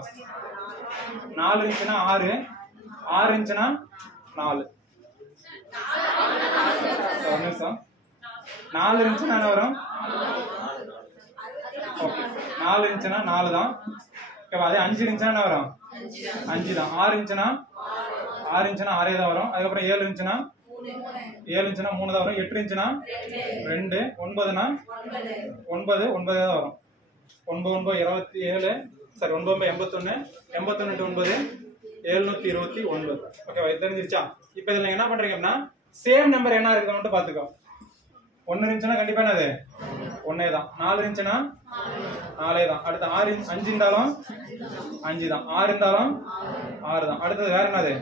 4 இருந்துச்சுன்னா 6. 6 இருந்துச்சுன்னா 4. ஒரு நிமிஷம். 4 இருந்துச்சுன்னா என்ன வரும்? ஓகே. 4 இருந்துச்சுன்னா 4 தான். ஓகேவா? அதே 5 இருந்துச்சுன்னா என்ன வரும்? 5 தான். 6 இருந்துச்சுன்னா 6 தான் வரும். அதுக்கப்புறம் 7 இருந்துச்சுன்னா 3 தான் வரும். 8 இருந்துச்சுன்னா 2. 9னா 9 தான் வரும். 9 27. சரி, 9 81. 81 9 729. ஓகேவா? இது தெரிஞ்சிருச்சா? இப்போ இதுல என்ன பண்றீங்க அப்படின்னா சேம் நம்பர் என்ன இருக்குன்னு மட்டும் பாத்துக்கோ. 1 இருந்துச்சுன்னா கண்டிப்பா என்னது? 1 தான். 4 இருந்துச்சுன்னா 4 தான். அடுத்து 6 5 இருந்தாலும் 5 தான். 6 இருந்தாலும் 6 தான். அடுத்தது வேற என்னது?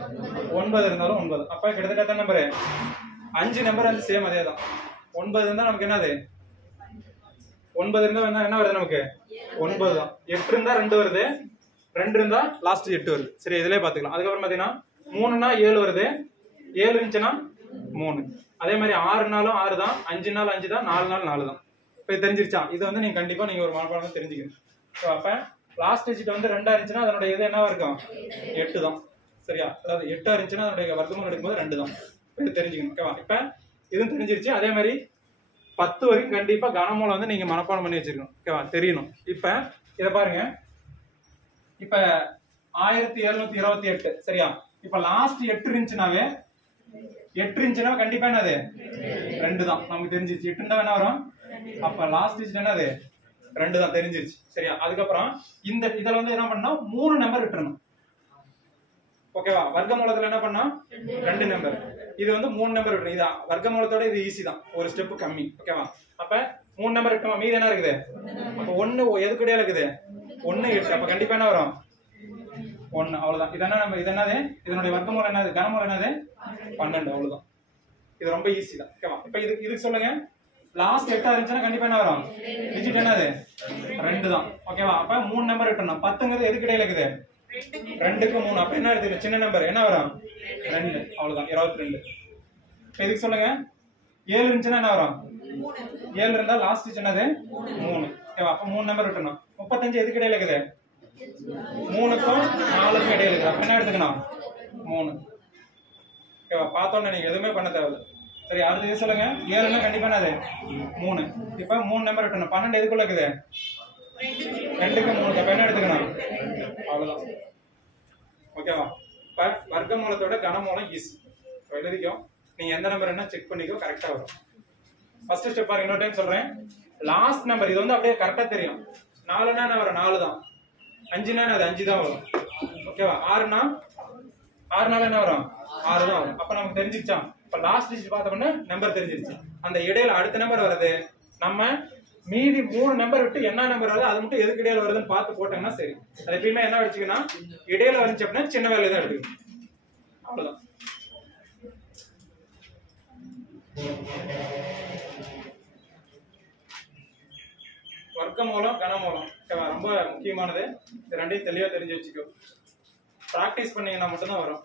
9 இருந்தாலும் 9. அப்ப கிட்டத்தட்ட எத்தனை நம்பர்? 5 நம்பர் வந்து சேம் அதே தான். 9 இருந்தா நமக்கு என்னது? 9 இருந்தா என்ன வருது நமக்கு? 9 தான். 8 இருந்தா 2 வருது. 2 இருந்தா லாஸ்ட் 8 வருது. சரி, இதுலயே பாத்துக்கலாம். அதுக்கப்புறம் பாத்தீங்கன்னா 3னா 7 வருது. 7 இருந்துச்சுன்னா 3. அதே மாதிரி 6னாலும் 6 தான். 5னாலும் 5 தான். 4னாலும் 4 தான். இப்ப தெரிஞ்சிருச்சா? இது வந்து நீங்க கண்டிப்பா நீங்க ஒரு மனப்பாடம் தெரிஞ்சுக்கணும். அப்ப லாஸ்ட் டிஜிட் வந்து 2 இருந்துச்சுன்னா அதனுடைய இது என்னவா இருக்கும்? 8 தான். சரியா? அதாவது 8 இருந்துச்சுன்னா அதனுடைய வர்க்கமூலம் எடுக்கும்போது 2 தான். இது தெரிஞ்சுக்கணும். ஓகேவா? இப்ப இதுவும் தெரிஞ்சிருச்சு. அதே மாதிரி 10 வரைக்கும் கண்டிப்பா கனமூலம் வந்து நீங்க மனப்பாடம் பண்ணி வச்சிருக்கணும். ஓகேவா? தெரியணும். இப்ப இத பாருங்க. இப்ப 1728. சரியா? இப்ப லாஸ்ட் 8 இருந்துச்சுனாவே 8 இருந்துச்சுன்னா கண்டிப்பா என்னது? 2 தான். நமக்கு தெரிஞ்சிருச்சு. 8 இருந்தா என்ன வரும்? அப்ப லாஸ்ட் டிஜிட் என்னது? 2 தான். தெரிஞ்சிருச்சு. சரியா? அதுக்கப்புறம் இதுல வந்து என்ன பண்ணா 3 நம்பர் விட்டுறணும். ஓகேவா? வர்க்க மூலத்துல என்ன பண்ணா 2 நம்பர். இது வந்து 3 நம்பர் விட்டுரும். இது வர்க்கமூலத்தோட இது ஈஸி தான், ஒரு ஸ்டெப் கம்மி. ஓகேவா? அப்ப 3 நம்பர் விட்டோமா, மீதி என்ன இருக்குது? அப்ப 1 எதுக்கு இடையில இருக்குது? 1 8. அப்ப கண்டிப்பா என்ன வரும்? 1. அவ்வளவுதான். இது என்னது? இதனுடைய வர்க்கமூலம் என்னது? கனமூலம் என்னது? 12. அவ்வளவுதான். இது ரொம்ப ஈஸி தான். ஓகேவா? இப்ப இதுக்கு சொல்லுங்க. லாஸ்ட் 8 இருந்துச்சுன்னா கண்டிப்பா என்ன வரும்? டிஜிட் என்னது? 2 தான். ஓகேவா? அப்ப 3 நம்பர் விட்டணும். 10ங்கிறது எதுக்கு இடையில இருக்குது? 2க்கு 3. அப்ப என்ன எடுத்துக்கணும்? சின்ன நம்பர் என்ன வரும்? 2. அவ்வளவுதான். 22. இப்ப இதுக்கு சொல்லுங்க. 7 இருந்துச்சுன்னா என்ன வரும்? 7 இருந்தா லாஸ்ட் என்னது? 3. ஓகேவா? அப்ப 3 நம்பர் விட்டணும். 35 எதுக்கு இடையில இருக்குது? 3க்கும் 4க்கும் இடையில இருக்குது. அப்ப என்ன எடுத்துக்கணும்? 3. ஓகேவா? பார்த்தோன்னு நீங்க எதுவுமே பண்ண தேவையில்லை. சரி, அடுத்து இது சொல்லுங்க. 7ன்னா கண்டிப்பா என்னது? 3. இப்ப 3 நம்பர் விட்டணும். 12 எதுக்குள்ள இருக்குது? 2க்கு 3. அப்ப என்ன எடுத்துக்கணும்? அவ்வளவுதான். ஓகேவா? இப்ப வர்க்கமூலத்தோட கனமூலம் ஈஸி. எழுதிக்கோ. நீங்க எந்த நம்பர் என்ன செக் பண்ணிக்கோ, கரெக்டா வரும். ஃபர்ஸ்ட் ஸ்டெப் பாருங்க, இன்னொரு டைம் சொல்றேன். லாஸ்ட் நம்பர் இது வந்து அப்படியே கரெக்டா தெரியும். 4னா என்ன வரும்? 4 தான். 5னா அது 5 தான் வரும். ஓகேவா? 6னா 6 நாள் என்ன வரும்? 6 தான் வரும். அப்ப நமக்கு தெரிஞ்சிருச்சா? இப்ப லாஸ்ட் டிஜிட் பார்த்தோம்னா நம்பர் தெரிஞ்சிருச்சு. அந்த இடையில அடுத்த நம்பர் வருது, நம்ம மீதி 3 நம்பர் விட்டு என்ன நம்பர் வருது அது மட்டும் எதுக்கு இடையில வருதுன்னு பார்த்து போட்டோம்னா சரி. அது எப்பயுமே என்ன வச்சுக்கன்னா, இடையில வந்துச்சு அப்படின்னா சின்ன வேலையை தான் எடுத்துக்கணும். அவ்வளவுதான். வர்க்கமூலம் கனமூலம் ரொம்ப முக்கியமானது. இது ரெண்டையும் தெளிவா தெரிஞ்சு வச்சுக்கோ. பிராக்டிஸ் பண்ணீங்கன்னா மட்டும்தான் வரும்.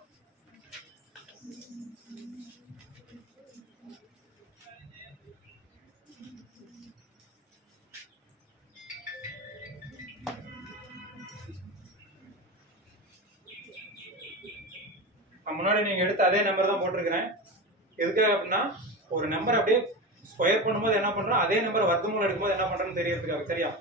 முன்னாடி நீங்க எடுத்த அதே நம்பர் தான் போட்டிருக்கிறேன். எதுக்காக அப்படின்னா, ஒரு நம்பர் அப்படியே ஸ்கொயர் பண்ணும்போது என்ன பண்றோம், அதே நம்பர் வர்க்கமூலம் எடுக்கும்போது என்ன பண்றோம்னு தெரியறதுக்காக. சரியா?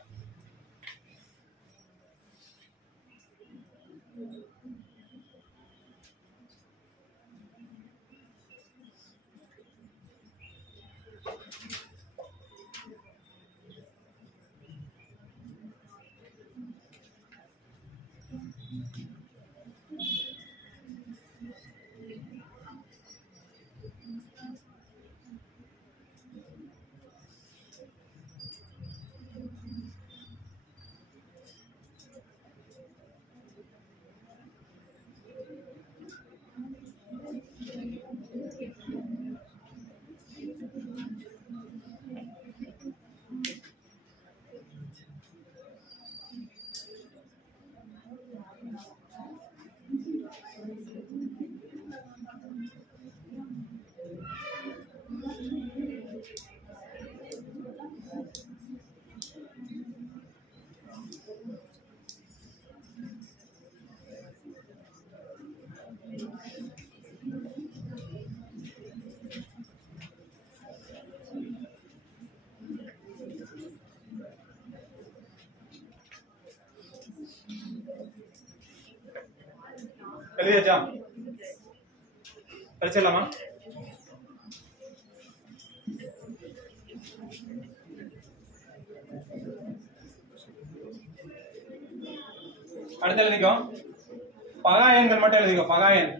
எழுதியாச்சா? படிச்சிடலாமா? அடுத்து எழுதிக்கோ. பகாயன்கள் மட்டும் எழுதிக்கோ. பகாயன்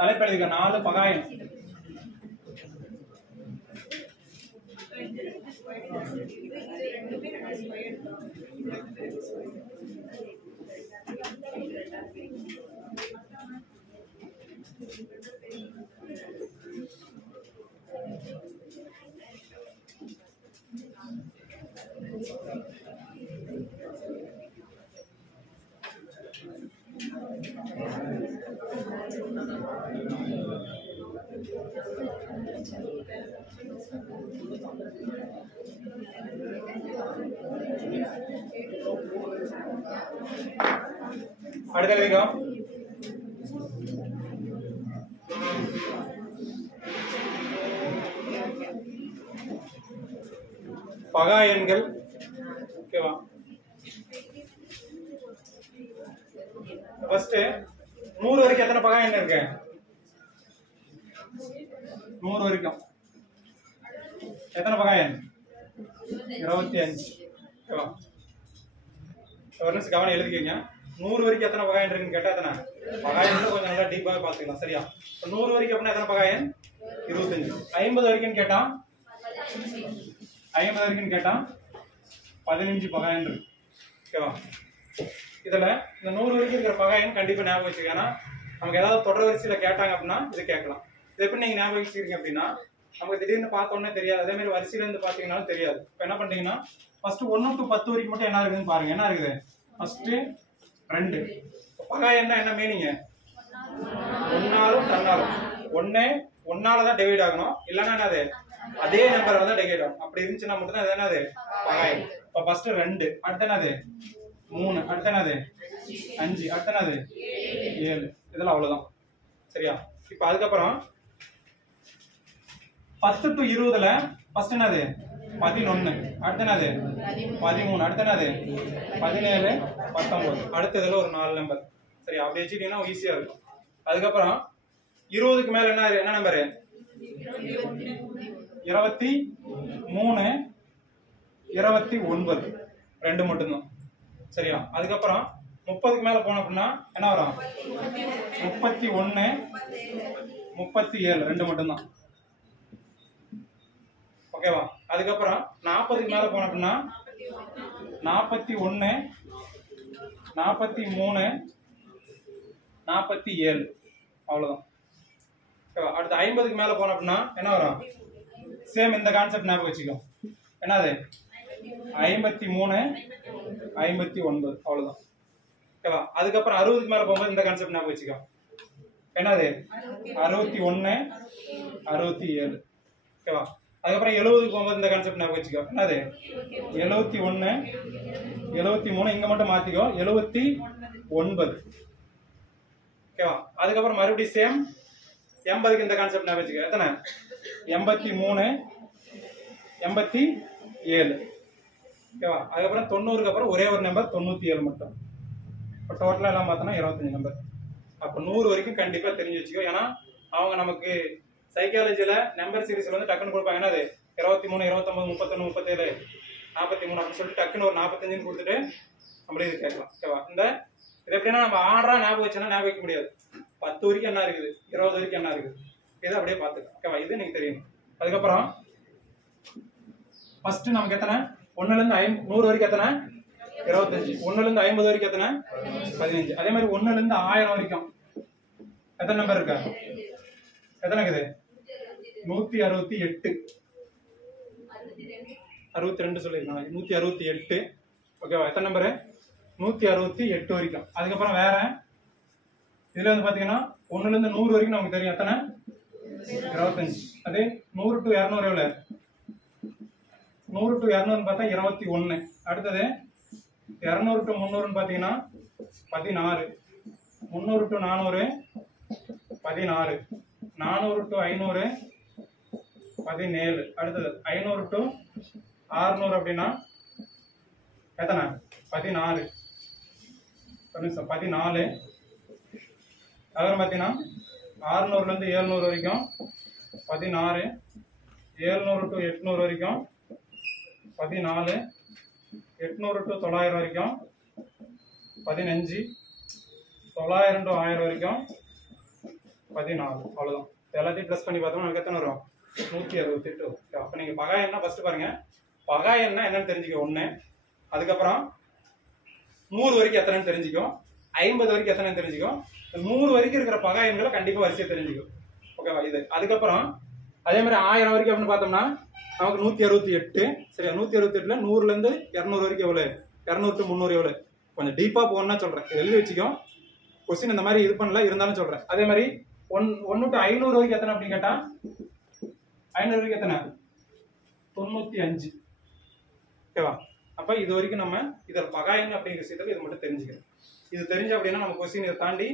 தலைப்பு எழுதிக்கோ. 4 பகாயன். அடுத்து எழுதிக்கோ. பகா எண்கள். ஓகேவா? ஃபர்ஸ்ட் 100 வரைக்கும் எத்தனை பகா எண் இருக்கு? 100 வரைக்கும் எத்தனை பகா எண்? 25. ஓகேவா? ஒரு நிமிஷம் கவனம் எழுதிக்கங்க. 100 வரைக்கும் எத்தனை பகாயன் இருக்குன்னு கேட்டா எத்தனை பகாயன் கொஞ்சம் நல்லா டீப்பாக பார்த்துக்கலாம். சரியா? 100 வரைக்கும் அப்படின்னா எத்தனை பகாயன் 25. 50 வரைக்கும் கேட்டா 50 வரைக்கும் கேட்டா 15 பகாயன் இருக்கு. ஓகேவா? இதுல இந்த 100 வரைக்கும் இருக்கிற பகாயன் கண்டிப்பா ஞாபகம் வச்சுக்க. ஏன்னா நமக்கு ஏதாவது தொடர் வரிசையில கேட்டாங்க அப்படின்னா இது கேட்கலாம். இது எப்படி நீங்க ஞாபகம் வச்சுக்கிறீங்க அப்படின்னா நமக்கு திடீர்னு பார்த்த உடனே தெரியாது. அதே மாதிரி வரிசையில இருந்து பாத்தீங்கன்னாலும் தெரியாது. இப்ப என்ன பண்றீங்கன்னா ஃபர்ஸ்ட் 1 to 10 வரைக்கும் மட்டும் என்ன இருக்குதுன்னு பாருங்க. என்ன இருக்குது? ஃபர்ஸ்ட் 2. பகாயன்னா என்ன மீனிங்? ஒன்னாலும் தன்னாலும். ஒன்னால தான் டிவைட் ஆகணும். இல்லன்னா என்னது அதே நம்பர் வந்து டிவைட் ஆகும். அப்படி இருந்துச்சுன்னா மட்டும் தான் என்னது பகாயன். இப்ப ஃபர்ஸ்ட் 2, அடுத்து என்னது 3, அடுத்து என்னது 5, அடுத்து என்னது 7. இதெல்லாம் அவ்வளவுதான். சரியா? இப்ப அதுக்கப்புறம் 10 to 20ல ஃபர்ஸ்ட் என்னது 11, அடுத்து என்னது 13, அடுத்து என்னது 17, 19. அடுத்ததுல ஒரு 4 நம்பர். சரி, அப்படி வச்சுட்டீங்கன்னா ஈஸியா இருக்கும். அதுக்கப்புறம் 20க்கு மேல என்ன நம்பரு 23, 29 ரெண்டு மட்டும்தான். சரியா? அதுக்கப்புறம் 30க்கு மேல போன அப்படின்னா என்ன வரும் 31, 37 ரெண்டு மட்டும்தான். ஓகேவா? அதுக்கப்புறம் 40க்கு மேல போன அப்படின்னா 41, 43, 47 அவ்வளவுதான். ஓகேவா? அடுத்து 50க்கு மேல போன அப்படின்னா என்ன வரும்? சேம் இந்த கான்செப்ட் ஞாபகம் வச்சுக்கோ. என்னது 53, 59 அவ்வளவுதான். ஓகேவா? அதுக்கப்புறம் 60க்கு மேல போகும்போது இந்த கான்செப்ட் ஞாபகம் வச்சுக்கோ. என்னது 61, 67. ஓகேவா? அதுக்கப்புறம் 70க்கு போகும்போது இந்த கான்செப்ட் ஞாபகம் வச்சுக்கோ. என்னது 71, 73 இங்க மட்டும் மாத்திக்கோ 79. ஓகேவா? அதுக்கப்புறம் மறுபடியும் சேம் 80க்கு இந்த கான்செப்ட் ஞாபகம் வச்சுக்கோ. எத்தனை 83, 87. ஓகேவா? அதுக்கப்புறம் 90க்கு அப்புறம் ஒரே ஒரு நம்பர் 97 மட்டும். இப்போ டோட்டலா எல்லாம் பார்த்தோம்னா 25 நம்பர். அப்போ 100 வரைக்கும் கண்டிப்பா தெரிஞ்சு வச்சுக்கோ. ஏன்னா அவங்க நமக்கு சைக்காலஜில நம்பர் சீரிஸ்ல வந்து டக்குன்னு கொடுப்பாங்க. என்னது 23, 29, 31, 37, 43 அப்படின்னு சொல்லிட்டு டக்குன்னு ஒரு 45 கொடுத்துட்டு நம்மளே இது கேட்கலாம். ஓகேவா? இது எப்படின்னா நம்ம ஆர்டரா ஞாபகம் வச்சோன்னா ஞாபகம் வைக்க முடியாது. 10 வரைக்கும் என்ன இருக்குது, 20 வரைக்கும் என்ன இருக்குது, இதை அப்படியே பார்த்துக்கலாம். ஓகேவா? இது நீங்க தெரியணும். அதுக்கப்புறம் ஃபர்ஸ்ட் நமக்கு எத்தனை 1ல இருந்து 100 வரைக்கும் எத்தனை 25, 1ல இருந்து 50 வரைக்கும் எத்தனை 15. அதே மாதிரி 1ல இருந்து 1000 வரைக்கும் எத்தனை நம்பர் இருக்கா? எத்தனை இருக்குது 168, 62 சொல்லிருக்காங்க 168. ஓகேவா? எத்தனை நம்பரு 168 வரைக்கும். அதுக்கப்புறம் வேற இதுல வந்து பாத்தீங்கன்னா 1ல இருந்து 100 வரைக்கும் நமக்கு தெரியும். எத்தனை 25. அதே 100 to 200 எவ்வளவு 100 to 200 பார்த்தா 21. அடுத்தது 200 to 300 பாத்தீங்கன்னா 16, 300 to 400 16, 400 to 500 17. அடுத்தது 500 to 600 அப்படின்னா எத்தனை 14. 14. அப்புறம் பாத்தீங்கன்னா 600ல இருந்து 700 வரைக்கும் 16, 700 to 800 வரைக்கும் 14, 800 to 900 வரைக்கும் 15, 900 to 1000 வரைக்கும் 14. அவ்வளவுதான். எல்லாத்தையும் பிளஸ் பண்ணி பார்த்தோம்னா நமக்கு எத்தனை வரும் 168. அப்ப நீங்க பகாயன்னா ஃபர்ஸ்ட் பாருங்க. பகாயன்னா என்னன்னு தெரிஞ்சுக்க 1. அதுக்கப்புறம் 100 வரைக்கும் எத்தனைன்னு தெரிஞ்சுக்கும், 50 வரைக்கும் எத்தனைன்னு தெரிஞ்சுக்கும். 100 வரைக்கும் இருக்கிற பகாயன்களை கண்டிப்பா வரிசையை தெரிஞ்சுக்கும். ஓகேவா? இது அதுக்கப்புறம் அதே மாதிரி 1000 வரைக்கும் அப்படின்னு பார்த்தோம்னா நமக்கு 168. சரியா? 168ல 100ல இருந்து 200 வரைக்கும் எவ்வளவு, 200 to 300 எவ்வளவு. கொஞ்சம் டீப்பா போகணும்னா சொல்றேன், எழுதி வச்சுக்கோ. கொஸ்டின் இந்த மாதிரி இது பண்ணல, இருந்தாலும் சொல்றேன். அதே மாதிரி 1 to 500 வரைக்கும் எத்தனை அப்படின்னு கேட்டா 500 வரைக்கும் எத்தனை 95. ஓகேவா? அப்ப இது வரைக்கும் நம்ம இதில் பகாயன் அப்படிங்கிற விஷயத்துல இது மட்டும் தெரிஞ்சுக்கணும். இது தெரிஞ்ச அப்படின்னா நம்ம கொஸ்டின் இதை தாண்டி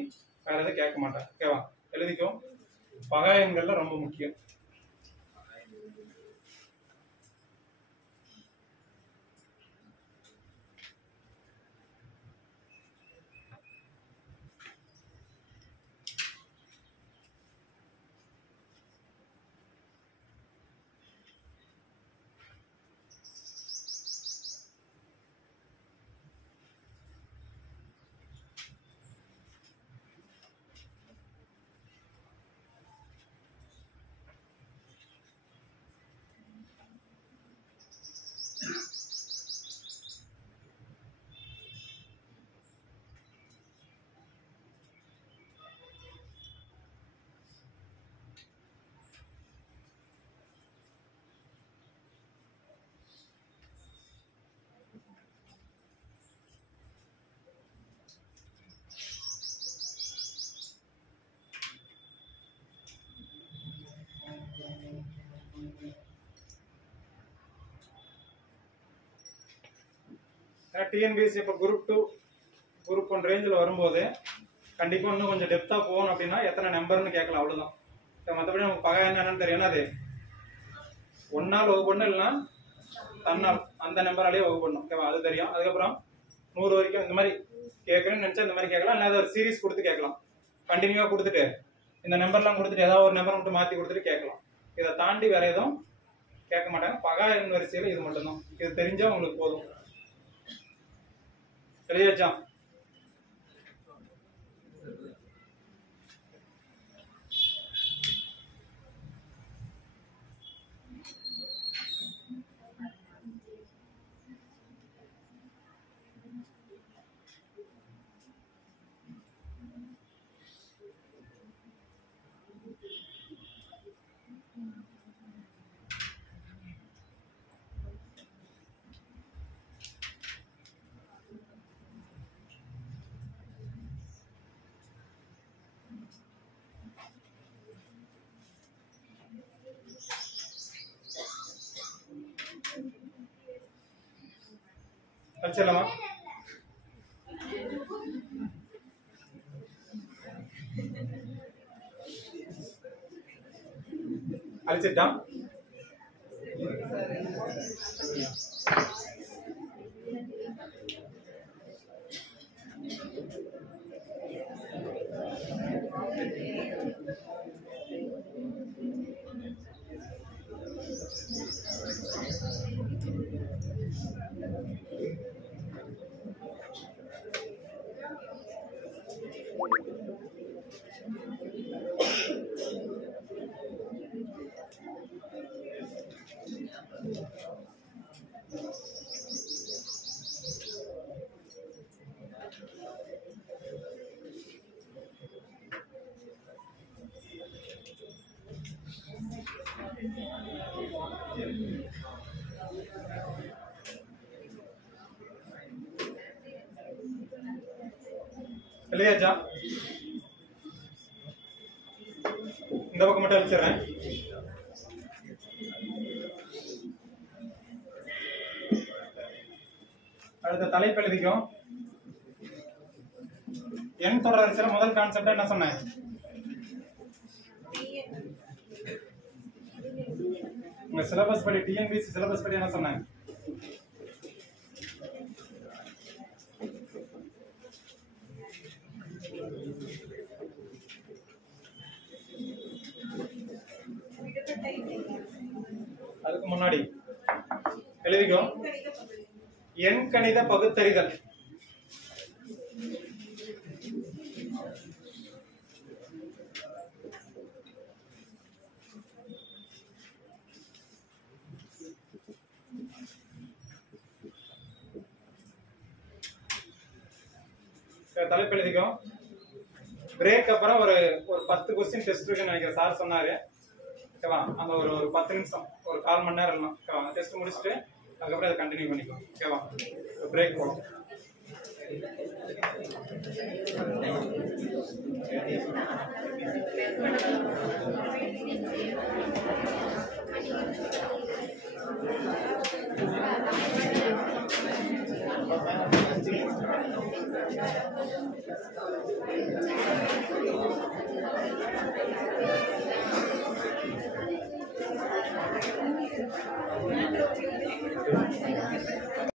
வேற எதுவும் கேட்க மாட்டேன். ஓகேவா? எழுதிக்கோ. பகாயன்கள்ல ரொம்ப முக்கியம். டிஎன்பிஎஸ்சி இப்போ குரூப் 2 குரூப் 1 ரேஞ்சில் வரும்போது கண்டிப்பாக இன்னும் கொஞ்சம் டெப்த்தாக போகணும் அப்படின்னா எத்தனை நம்பர்னு கேட்கலாம், அவ்வளோதான். மற்றபடி நமக்கு பகா என்னன்னு தெரியும். அது ஒன்னால் வகுப்படணும், இல்லைன்னா தன்னால் அந்த நம்பராலேயே வகுப்படணும். ஓகேவா, அது தெரியும். அதுக்கப்புறம் 100 வரைக்கும் இந்த மாதிரி கேட்கணும்னு நினச்சா இந்த மாதிரி கேட்கலாம், இல்லை ஒரு சீரீஸ் கொடுத்து கேட்கலாம். கண்டினியூவாக கொடுத்துட்டு இந்த நம்பர்லாம் கொடுத்துட்டு ஏதாவது ஒரு நம்பர் மட்டும் மாற்றி கொடுத்துட்டு கேட்கலாம். இதை தாண்டி வேற எதுவும் கேட்க மாட்டாங்க. பகா எண் வரிசையில் இது மட்டும்தான். இது தெரிஞ்சா உங்களுக்கு போதும். தெரியாச்சா? அடிச்சிடலாமா? அழிச்சிட்டான். இல்லையாச்சா? இந்த பக்கம் மட்டும் அழிச்சிடுறேன். அடுத்த தலைப்பு எழுதிக்கும். எண் தொடர் வரிசையில முதல் கான்செப்ட் என்ன சொன்னேன்? உங்க சிலபஸ் படி, டிஎன்பிஎஸ்சி சிலபஸ் படி என்ன சொன்னேன்? அதுக்கு முன்னாடி எழுதிக்கோ. எண் கணித பகுத்தறிதல். தலைப்பு எழுதிக்கோ. பிரேக் அப்புறம் ஒரு 10 கொஸ்டின் டெஸ்ட் இருக்குன்னு நினைக்கிறேன், சார் சொன்னாரு. ஓகேவா, அந்த ஒரு 10 நிமிஷம், ஒரு 1/4 மணி நேரம் எல்லாம். ஓகேவா, டெஸ்ட் முடிச்சுட்டு அதுக்கப்புறம் அதை கண்டினியூ பண்ணிக்கலாம். ஓகேவா, பிரேக் போகலாம்.